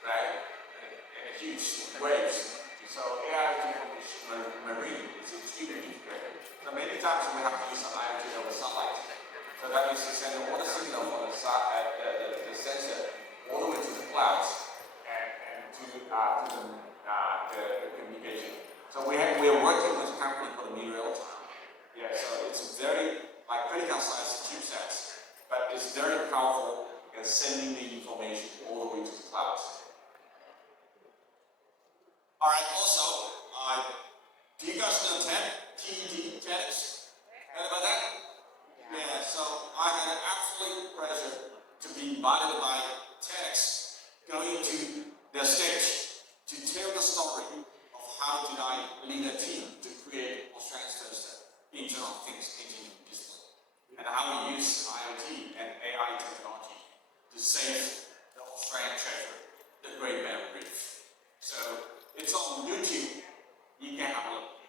right? And huge waves. So AI for marine is extremely integrated. So many times we have to use some IoT over satellite. So that means to send a water signal from the sensor all the way to the clouds and to the communication. So we are working with a company called Real Time. Yeah, so it's very critical size chipsets, but it's very powerful in sending the information all the way to the clouds. All right, also, do you guys know PTIT? Heard about that? Yeah, so I had an absolute pleasure to be invited by TEDx going to the stage to tell the story of how did I lead a team to create Australia's first Internet of Things engineering discipline, and how we use IoT and AI technology to save the Australian treasure, the Great Barrier Reef. So it's on YouTube. You can have a look.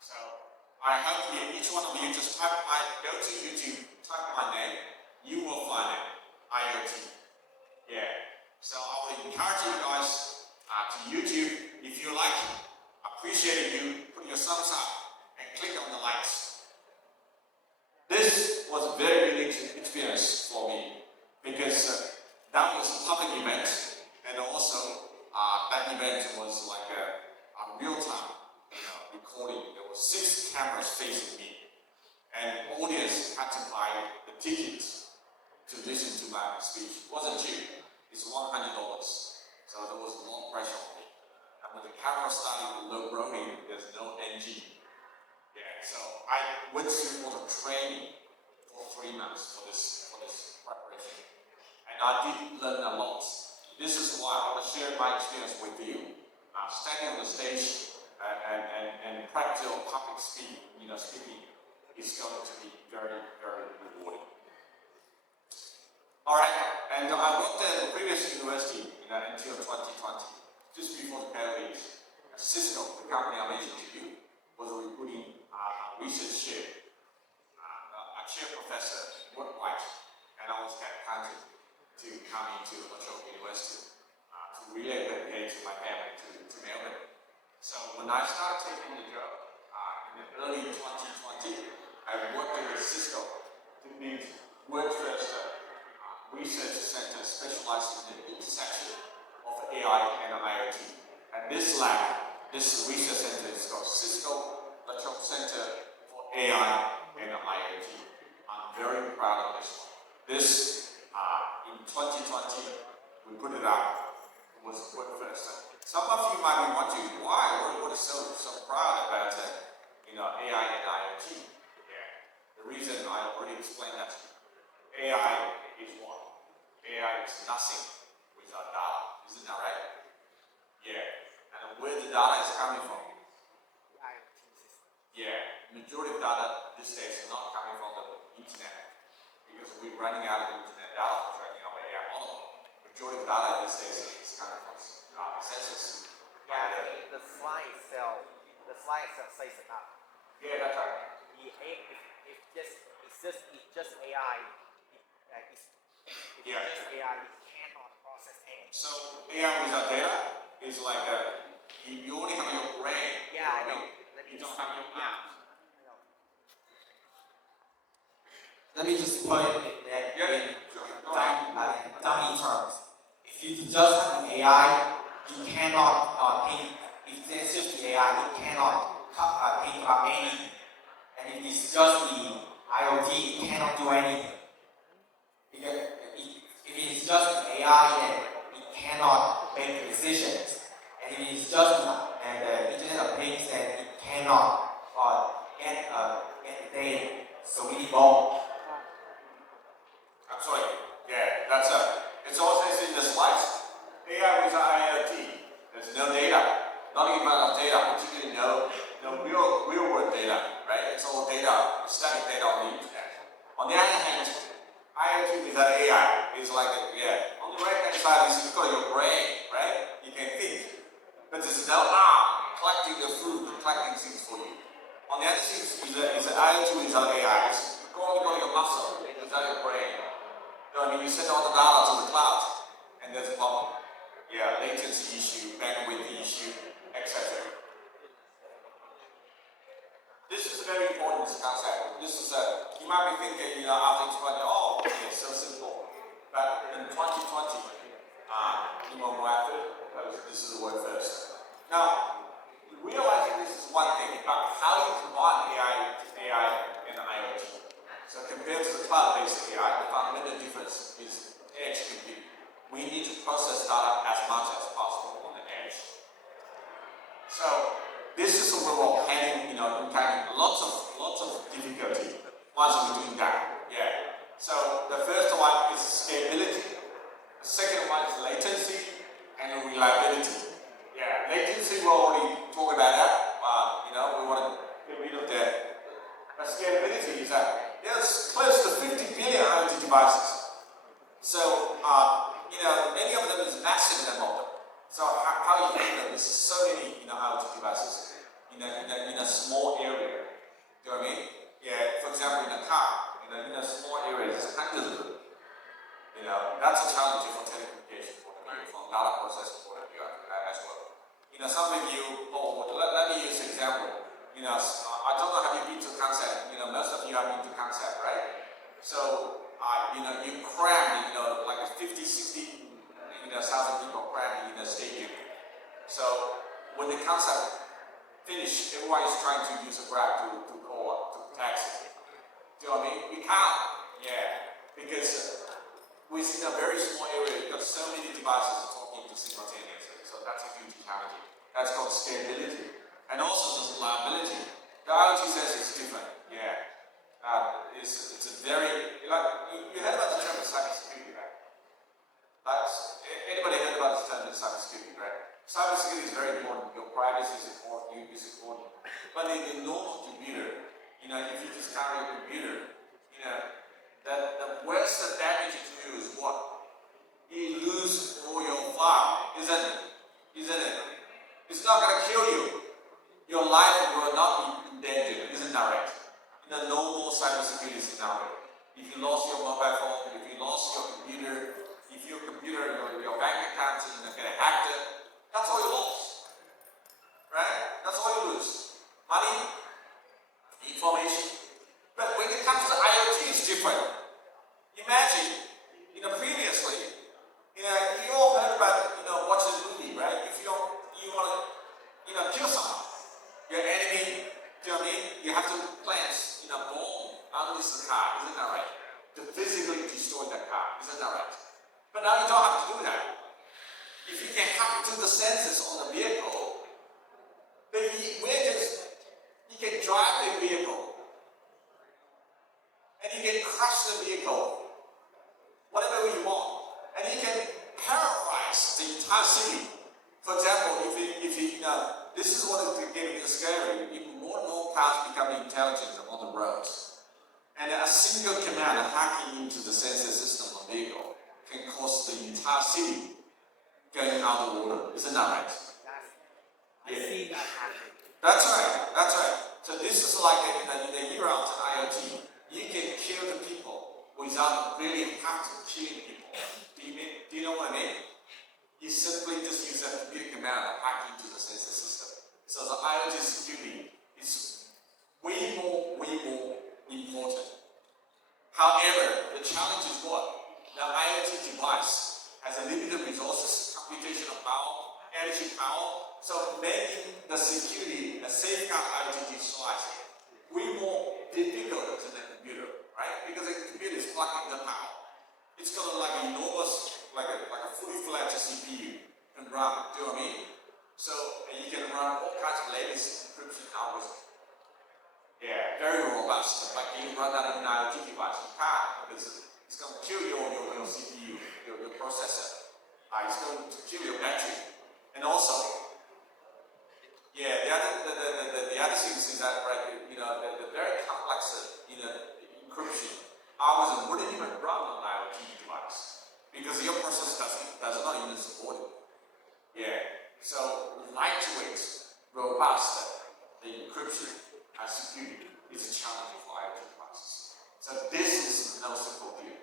So I hope each one of you just go to YouTube, type my name, you will find it. IoT. Yeah. So I will encourage you guys to YouTube. If you like, appreciate you, put your thumbs up and click on the likes. This was a very unique experience for me because that was a public event, and also that event was like a real-time recording. There were 6 cameras facing me, and audience had to buy the tickets to listen to my speech. It wasn't cheap. It's $100. So there was a lot of pressure on me. And when the camera started low roaming, there's no NG. Yeah, so I went through all the training for 3 months for this preparation, and I did learn a lot. This is why I want to share my experience with you. Standing on the stage and practical public speaking is going to be very, very rewarding. All right, and I worked at the previous university until 2020, just before the COVID. Cisco, the company I mentioned to you, was recruiting a research chair, a chair professor worldwide, and I was headhunted to come into La Trobe University to relocate my family to Melbourne. So when I started taking the job in the early 2020, I worked with Cisco to build world's first research center specialized in the intersection of AI and IoT. And this research center is called Cisco La Trobe Centre for AI and IoT. I'm very proud of this one. This, in 2020, we put it out. It was world first. Some of you might be wondering why we're so proud about AI and IoT. Yeah. The reason I already explained that. AI is one. AI is nothing without data. Isn't that right? Yeah. And where the data is coming from? Yeah. Majority of data these days is not coming from the internet because we're running out of internet data for training our AI model. Majority of data these days is coming from sensors. Yeah, the slide itself says enough. Yeah, that's right. It's just AI. It's Yeah. just AI. It cannot process anything. So AI without data is like you only have your brain. Yeah, I know. You don't have your arms. Let me just put it that Yeah. in dummy terms. If you just have an AI, you cannot think. If it's just the AI, it cannot think about anything. And if it's just the IoT, it cannot do anything. If it's just the AI, then it cannot make decisions. And if it's just the Internet of Things, then it cannot get the data. So we need both. I'm sorry. Yeah, that's it's also in the slides. AI with IoT. There's no data. Not even about data, particularly no real world data, right? It's all data, static data on the internet. On the other hand, IoT without AI is like on the right hand side is you've got your brain, right? You can think. But there's no arm collecting the food, collecting things for you. On the other thing is the IoT without AI. It's going to your muscle without your brain. You send all the data to the cloud, and there's a problem. Yeah, latency issue, bandwidth issue, etc. This is very important concept. This is you might be thinking, after explaining, oh, okay, so simple. But in 2020, this is the word first. Now, realizing this is one thing, but how you combine AI and IoT. So compared to the cloud-based AI, the fundamental difference is edge computing. We need to process data as much as possible on the edge. So this is where we're having, encountering lots of difficulty once we're doing that. Yeah. So the first one is scalability. The second one is latency and reliability. Yeah, latency we already talked about that. We want to get rid of that. But scalability is that there's close to 50 billion IoT devices. So any of them is massive amount. So how you think of this? So many IoT devices in a small area. Do you know what I mean? Yeah. For example, in a car, in a small area, there's hundreds of them. That's a challenge for telecommunications point of view, from data processing point of view as well. Some of you, let me use an example. I don't know, have you been to concept? Most of you have been to concept, right? So, you cram, like 50, 60, thousand people crammed in a stadium. So, when the concept finished, everyone is trying to use a Grab to call, to taxi. Do you know what I mean? We can't. Yeah. Because within a very small area, you've got so many devices talking to simultaneously. So that's a huge challenge. That's called scalability. And also the reliability. The IoT says it's different. Yeah. It's a very, you heard about the term cybersecurity, right? Anybody heard about the term cybersecurity, right? Cybersecurity is very important. Your privacy is important. Is important. But in the normal computer, if you just carry a computer, the worst damage to you is what? You lose all your file, isn't it? It's not going to kill you. Your life will not be in danger, isn't that right? In a normal cybersecurity scenario. If you lost your mobile phone, if you lost your computer, if your computer, your bank account is get hacked, that's all you lost. Right? That's all you lose. Money, information. But when it comes to IoT, it's different. Imagine, previously, you all heard about, watching a movie, right? If you want to, kill someone, your enemy, do you know what I mean? You have to plant, bomb underneath the car, isn't that right? To physically destroy that car, isn't that right? But now you don't have to do that. If you can hack to the sensors on the vehicle, then you can drive the vehicle, and you can crush the vehicle, whatever you want, and you can paralyze the entire city. For example, if this is what is getting scary. Even more and more cars becoming intelligent on the roads, and a single command hacking into the sensor system of the vehicle can cause the entire city going out of order. Isn't that right? Yeah. That's right. So this is like in the era of IoT. You can kill the people without really have to kill people. Do you know what I mean? You simply just use a computer command and hack into the sensor system. So the IoT security is way more important. However, the challenge is what? The IoT device has a limited resources, computational power, energy power, so making the security, a safeguard IoT device, way more difficult than the computer, right? Because the computer is plugging the power. It's got like enormous, like a fully fledged CPU can run. Do you know what I mean? So you can run all kinds of latest encryption algorithms. Yeah, very robust. But you run that in an IoT device, you can't, because it's going to kill your CPU, your processor. It's going to kill your battery, and also, yeah, the other thing is that, right, the very complex encryption algorithm wouldn't even run on an IoT device because your processor does not even support it. Yeah, so lightweight, robust, the encryption and security is a challenge for IoT devices. So this is no simple deal.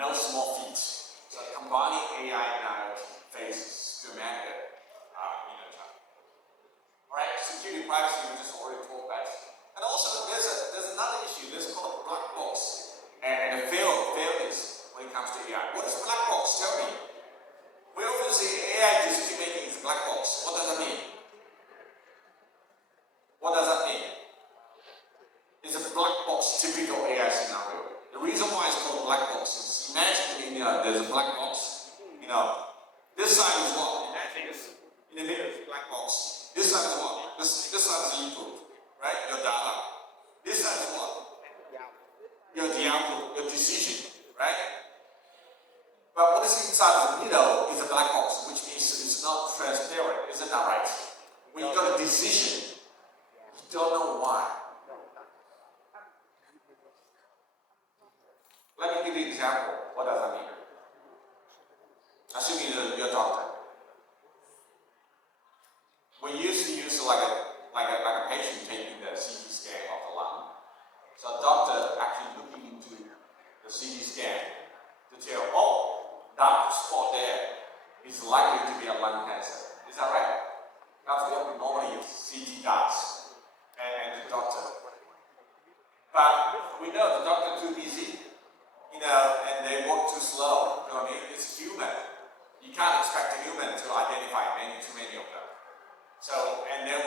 No small feat. So combining AI and IoT faces dramatic challenge. Alright, security privacy we just already talked about. And also there's another issue, this is called black box. And the failures when it comes to AI. What is black box? Tell me. We often say AI decision making is black box. What does that mean? What does that mean? It's a black box typical AI scenario. The reason why it's called black box is imagine there's a black box. This side is what? Imagine this. In the middle is a black box. This side is what? This side is input, right? Your data. This side is what? The output, your decision, right? But what is inside the middle is a black box, which means it's not transparent, isn't that right? When you got a decision, you don't know why. Let me give you an example. What does that mean? Assuming you're a doctor. We used to use like a patient taking the CT scan of the lung. So a doctor actually looking into the CT scan to tell, that spot there is likely to be a lung cancer. Is that right? That's what normally CT does, and the doctor. But we know the doctor too busy, and they work too slow. You know what I mean? It's human. You can't expect a human to identify too many of them. So, and then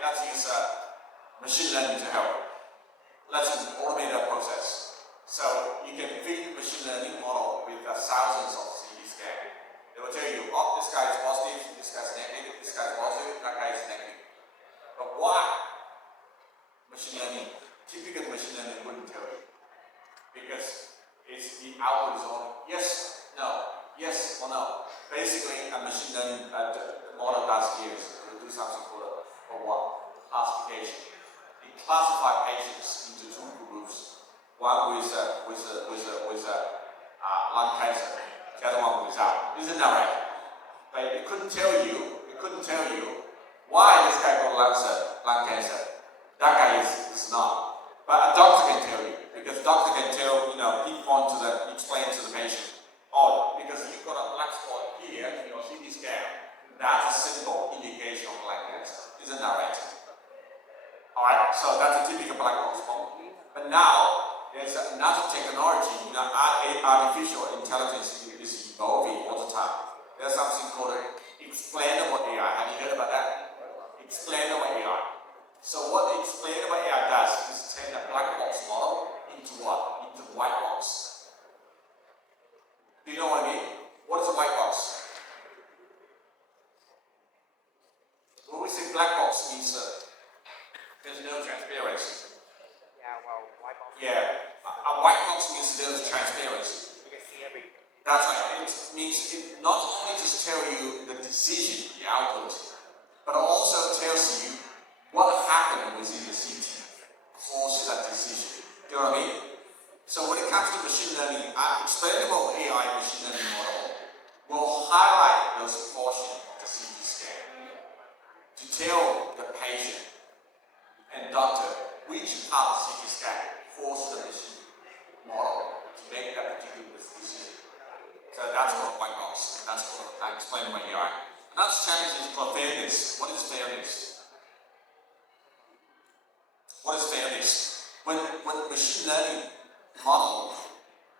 let's use machine learning to help. Let's automate that process. So you can feed machine learning model with thousands of CT scans. They will tell you, this guy is positive, this guy is negative, this guy is positive, that guy is negative. But why? Machine learning, typical machine learning wouldn't tell you. Because it's the output is only yes, no, yes or no. Basically, a machine learning model does here is to do something called a what? Classification. It classifies patients into two groups. One with lung cancer, the other one without. Isn't that right? But it couldn't tell you why this guy got lung cancer. That guy is not. But a doctor can tell you, because doctor can tell, explain to the patient, because you've got a black spot here in your CT scan, that's a simple indication of lung cancer. Isn't that right? Alright, so that's a typical black box model. But now, there's another technology, artificial intelligence is evolving all the time. There's something called explainable AI. Have you heard about that? Explainable AI. So what the explainable AI does is turn a black box model into what? Into white box. Do you know what I mean? What is a white box? When we say black box means there's no transparency. Yeah, a white box means there's transparency. You can see everything. That's right. It means it not only just tell you the decision, the output, but also tells you what happened within the CT caused that decision. Do you know what I mean? So when it comes to machine learning, explainable AI machine learning model will highlight those portions of the CT scan to tell the patient and doctor which part of CT scan forced the machine model to make that particular decision. So that's called white box. That's what I explained by AI. Another challenge is called fairness. What is fairness? What is fairness? When machine learning model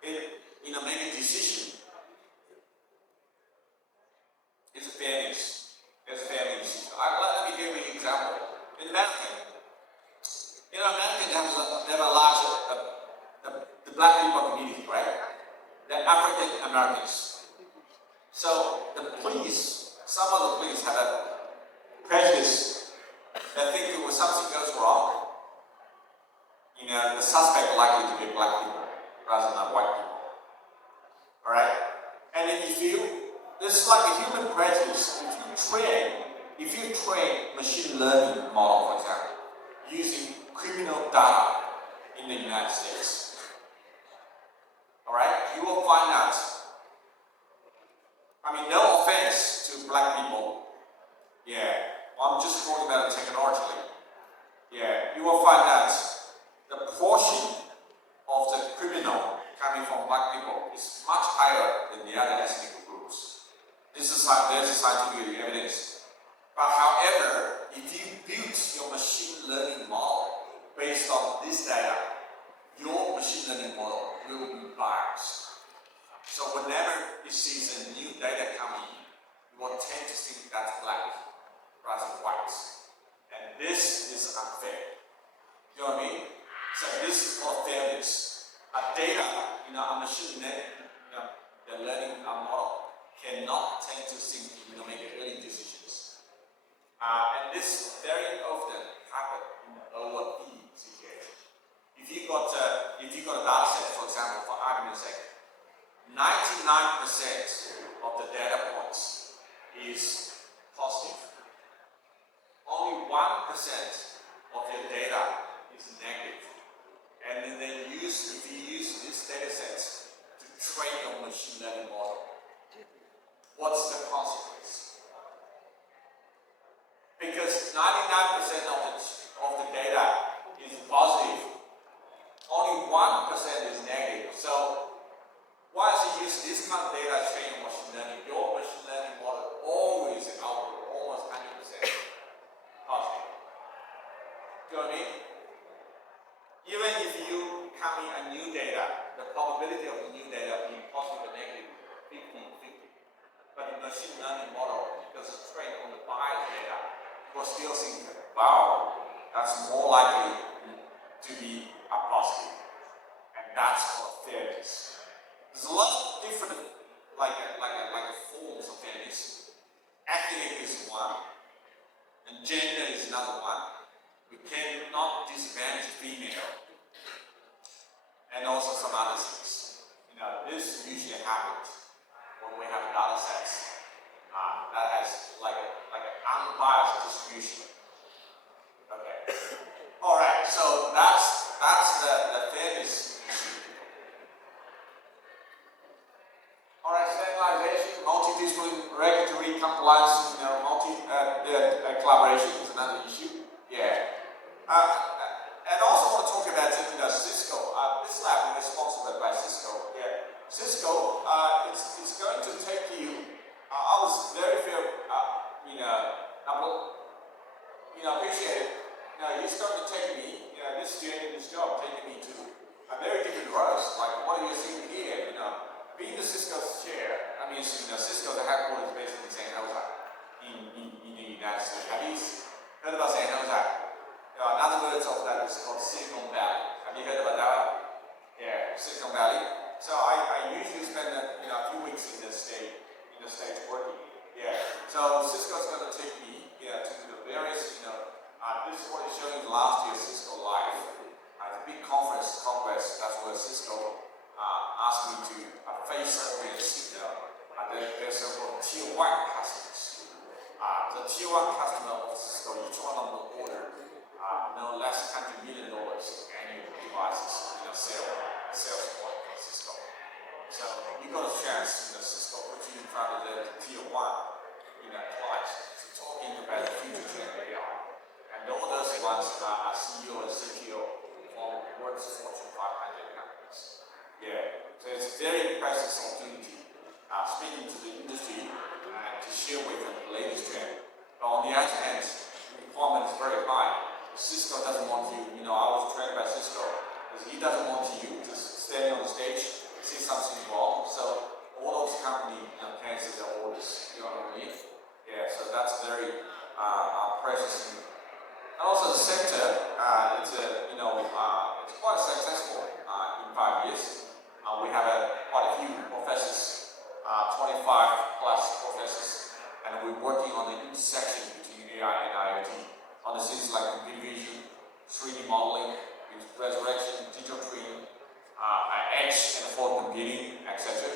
make a decision, it's fairness. There's fairness. Let me give you an example. In America, Americans have a large the black people community, right? The African Americans. So the police, some of the police have a prejudice. They think when something goes wrong, the suspect likely to be black people rather than white people. Alright? And then it's like a human prejudice. If you train machine learning model, for example, using criminal data in the United States, alright, you will find out, no offense to black people, I'm just talking about it technologically. Yeah, you will find that the portion of the criminal coming from black people is much higher than the other ethnic groups. There's scientific evidence. But however, if you build your machine learning model based on this data, your machine learning model will be biased. So whenever it sees a new data coming, you will tend to think that's black rather than white. And this is unfair. You know what I mean? So this is called fairness. Data, a machine learning, the learning model cannot tend to think, make early decisions. And this very often happens in the OLP situation. If you got a data set, for example, for argument's sake, 99% of the data points is positive. Only 1% of your data is negative. And then if you use this data set to train your machine learning model, what's the consequence? Because 99% of the data is positive, only 1% is negative. So once you use this kind of data to train your machine learning, your machine learning model always output almost 100% positive. Do you know what I mean? Even if you come in a new data, the probability of the new data being positive or negative 50-50. But the machine learning model, because it's trained on the biased data, will still think, wow, that's more likely to be a positive. And that's called fairness. There's a lot of different forms of fairness. Ethnic is one, and gender is another one. We cannot disadvantage female, and also some other things. This usually happens when we have data sets that has like an unbiased distribution. Okay. All right. So that's the fairness issue. All right. Standardization, multidisciplinary regulatory compliance, collaboration is another issue. Yeah. And also want to talk about Cisco. This lab is sponsored by Cisco. Yeah. Cisco, it's going to take you. I was very appreciate it. He's going to take me. This job taking me to a very different roles. Like what are you seeing here? Being the Cisco's chair. I mean, Cisco's headquarters based in San Jose, in the United States. Have you heard about San Jose? Another word of that is called Silicon Valley. Have you heard about that? Yeah, Silicon Valley. So I usually spend a few weeks in the States working. Yeah. So Cisco's going to take me to the various this is what is showing last year's Cisco Live. The big congress. That's where Cisco asked me to face against their so-called tier 1 customers. The tier 1 customer of Cisco, each one of them order no less than $100 million annual devices, sales point from Cisco. So you got a chance, Cisco put you in front of the tier 1, clients to talking about the future trend AI. And all those ones are CEO and CTO from world's Fortune 500 companies. Yeah, so it's a very impressive opportunity speaking to the industry to share with them the latest trend. But on the other hand, the requirement is very high. Cisco doesn't want you, I was trained by Cisco, because he doesn't want you to stand on the stage, see something wrong. So all those companies cancel their orders. You know what I mean? Yeah, so that's very precious. And also the center, it's quite successful in 5 years. We have quite a few professors, 25 plus professors, and we're working on the intersection between AI and IoT. On the things like computer vision, 3D modeling, resurrection, digital twin, edge and forward computing, etc.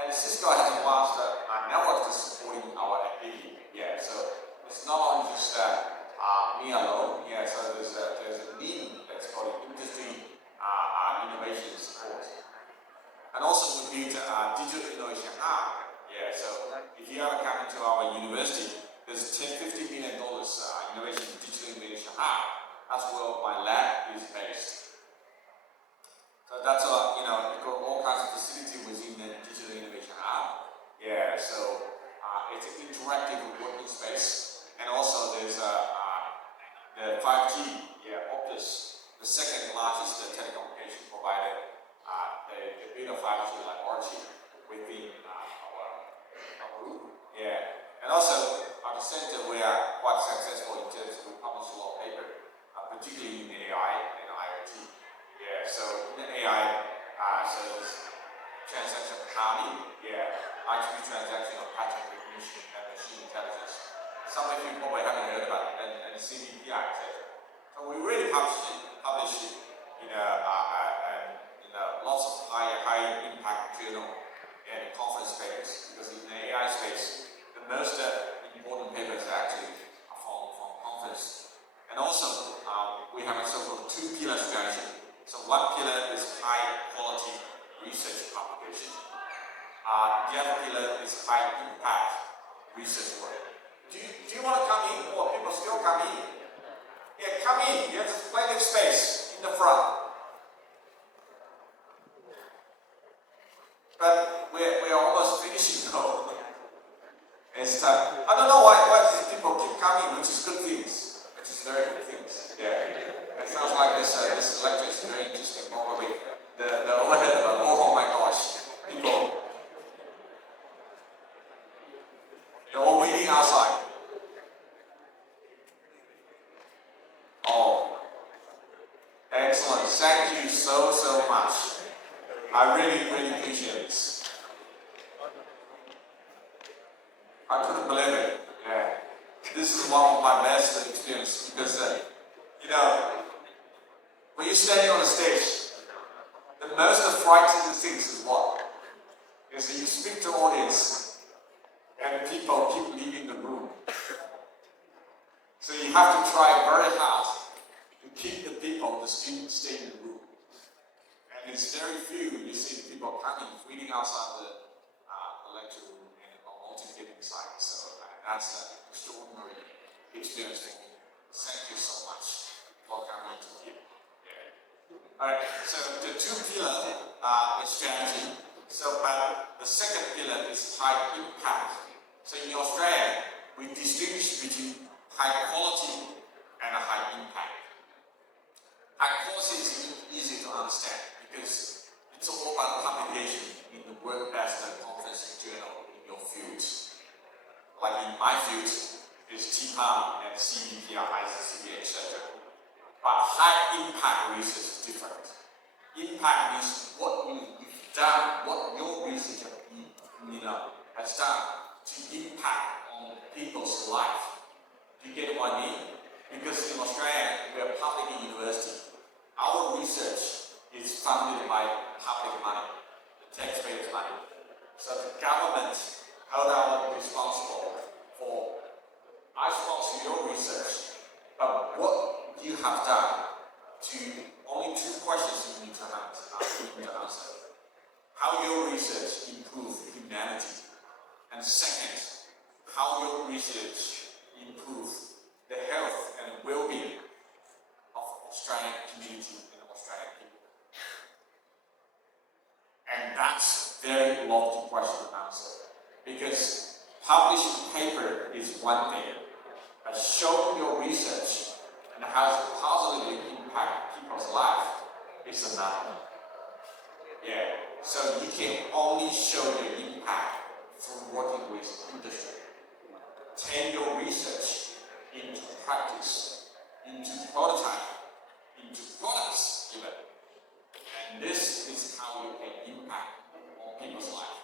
And Cisco has launched a network that's supporting our activity. Yeah, so it's not only just me alone. Yeah, so there's a need that's called industry innovation support. And also we built a digital innovation hub. Yeah, so if you ever come into our university, there's $10–15 million innovation, digital innovation hub. That's where my lab is based. So that's you know, we've got all kinds of facility within the digital innovation hub. Yeah, so it's an interactive working space, and also there's the 5G, Optus, the second largest telecommunication provider. They build a 5G like RT within our group. Yeah, and also at the center we are quite successful in terms of we publish a lot of paper, particularly in AI and IoT. Yeah, so in the AI, so this transaction accounting, IoT transaction of pattern recognition and machine intelligence. Some of you probably haven't heard about it, and CBPI, etc. So we really publish it in lots of high impact journal and conference papers, because in the AI space, the most important papers actually are from conference. And also, we have a so-called two-pillar strategy. So one pillar is high quality research publication. The other pillar is high impact research work. Do you want to come in? Or people still come in? Yeah, come in. There's plenty of space in the front. But we're almost finishing now. It's time. I don't know why these people keep coming, which is good things. Which is very good things. Yeah. It sounds like this lecture is very interesting. Probably the overhead, oh my gosh. People, they're all waiting outside. Oh, excellent. Thank you so much. I really appreciate this. I couldn't believe it. Yeah. This is one of my best experiences because, when you're standing on the stage, the most frightening things is what? Is that you speak to audience and people keep leaving the room. So you have to try very hard to keep the people, the students, stay in the room. And it's very few you see the people coming, waiting outside the lecture room and almost getting inside. So that's an extraordinary experience for me. Thank you so much for coming to here. Yeah. Alright, so the two-pillar strategy. So, but the second pillar is high impact. So in Australia, we distinguish between high quality and a high impact. High quality is easy to understand because it's all about publication in the world-best conference journal in your field. Like in my field, is TPAM and CBPI, ICCB, etc. But high impact research is different. Impact means what you've done, what your research has done to impact on people's life. Do you get what I mean? Because in Australia, we're a public university. Our research is funded by public money, the taxpayers' money. So the government held out responsible for, I sponsor your research, but what you have done to, only two questions you need to answer. How your research improved humanity, and second, how your research improved the health and well-being of Australian community and Australian people. And that's a very lofty question to answer. Because publishing paper is one thing, but showing your research and how it positively impact people's life is another. Yeah. So you can only show your impact through working with industry. Turn your research into practice, into prototype, into products even. And this is how you can impact on people's life.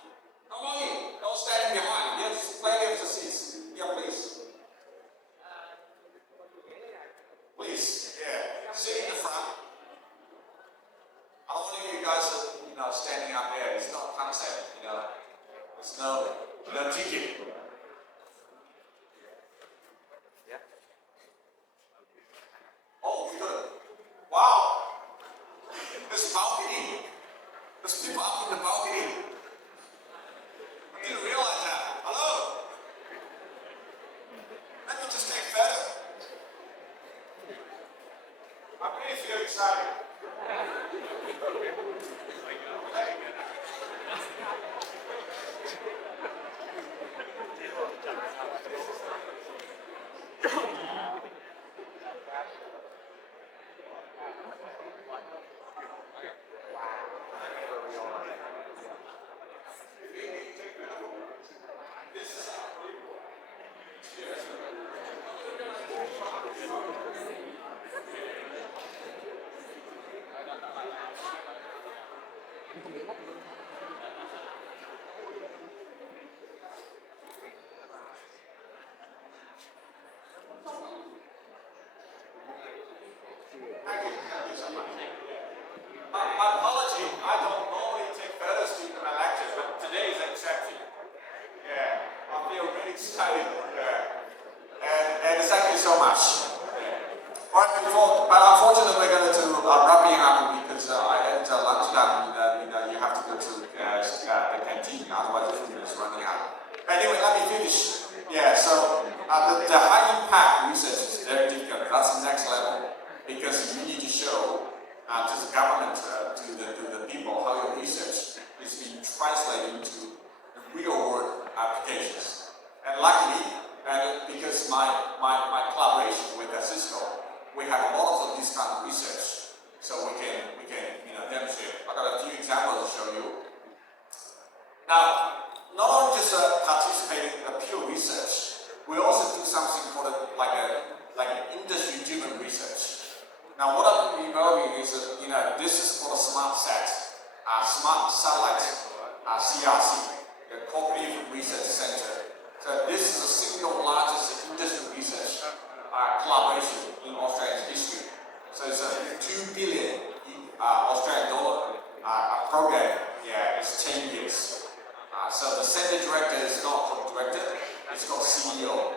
How about you? Don't stand behind. There's plenty of seats. Yeah, please. Please, sit in the front. I don't want you guys standing up there. It's not a concept, There's no ticket. Oh, good. Wow. There's balcony. There's people up in the balcony. I didn't realize that. Hello. really feel excited. Thank you so much. My apology, I don't normally take photos during my lectures, but today is an exception. Yeah, I feel really excited. Yeah. And thank you so much. Yeah. All right, but unfortunately we're going to wrapping up because I had lunchtime. You have to go to the canteen, otherwise the food is running out. Anyway, let me finish. Yeah, so the high impact research is very difficult. That's the next level because you need to show to the government, to the people, how your research is being translated into real world applications. And luckily, and because my collaboration with Cisco, we have a lot of this kind of research, so we can demonstrate. I got a few examples to show you. Now, not only just participating in pure research, we also do something called like an industry-driven research. Now, what I'm involving is this is called a smart satellite CRC, the Cooperative Research Centre. So this is the single largest industry research collaboration in Australian history. So it's a $2 billion Australian dollar program. Yeah, it's 10 years. So the center director is not called director, it's called CEO.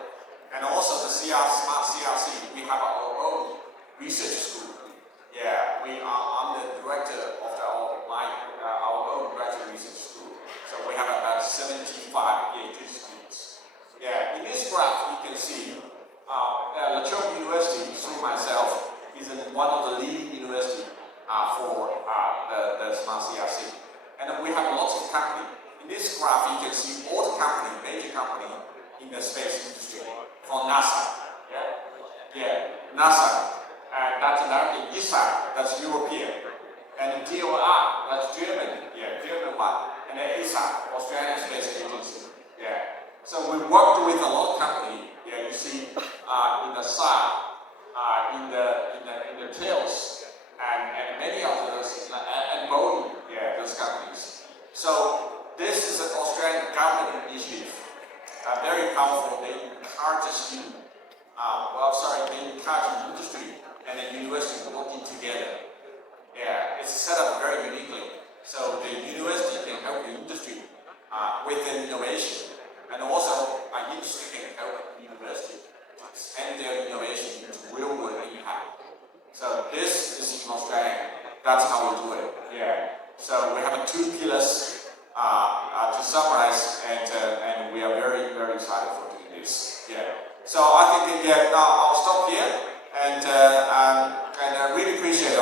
And also the smart CRC, we have our own research group. Yeah, I'm the director of our own graduate research group. So we have about 75 PhD students. Yeah, in this graph you can see La Trobe University, through myself, is one of the leading universities for the smart CRC. And we have lots of companies. In this graph you can see all the major companies in the space industry. From NASA. Yeah, NASA. That's American. ESA, that's European. And DOR, that's German. Yeah, German one. And then ESA, Australian Space Agency. Yeah. So we worked with a lot of companies. Yeah, you see in the side, in the tails, and many of those, and Boeing. Yeah, those companies. So this is an Australian government initiative. Very powerful. They encourage the student. They encourage the industry and the university working together. Yeah, it's set up very uniquely. So the university can help the industry with the innovation, and also our industry can help the university to expand their innovation into real world impact. So this is in Australia. That's how we do it. Yeah. So we have two pillars to summarize, and we are very, very excited for doing this. Yeah. So I think I'll stop here, and I really appreciate it.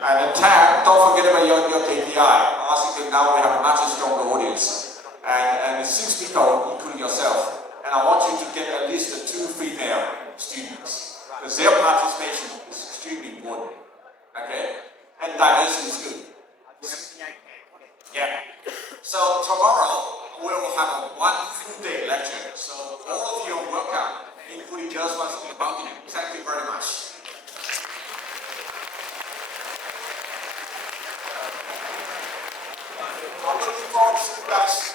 And Tam, don't forget about your KPI. I think now we have a much stronger audience, and 6 people, including yourself. And I want you to get at least 2 female students, because their participation is extremely important. Okay, and diversity is good. Yeah. So tomorrow we will have a 1 full-day lecture. So all of you are welcome, including those ones in the balcony. Thank you very much. I'm looking forward to you guys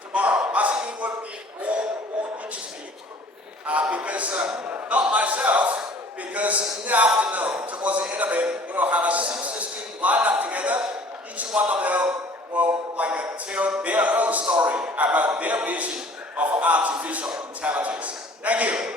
tomorrow. I think it would be more interesting because not myself, because in the afternoon, towards the end of it, we will have a 6 students lined up together. Each one of them will tell their own story about their vision of artificial intelligence. Thank you.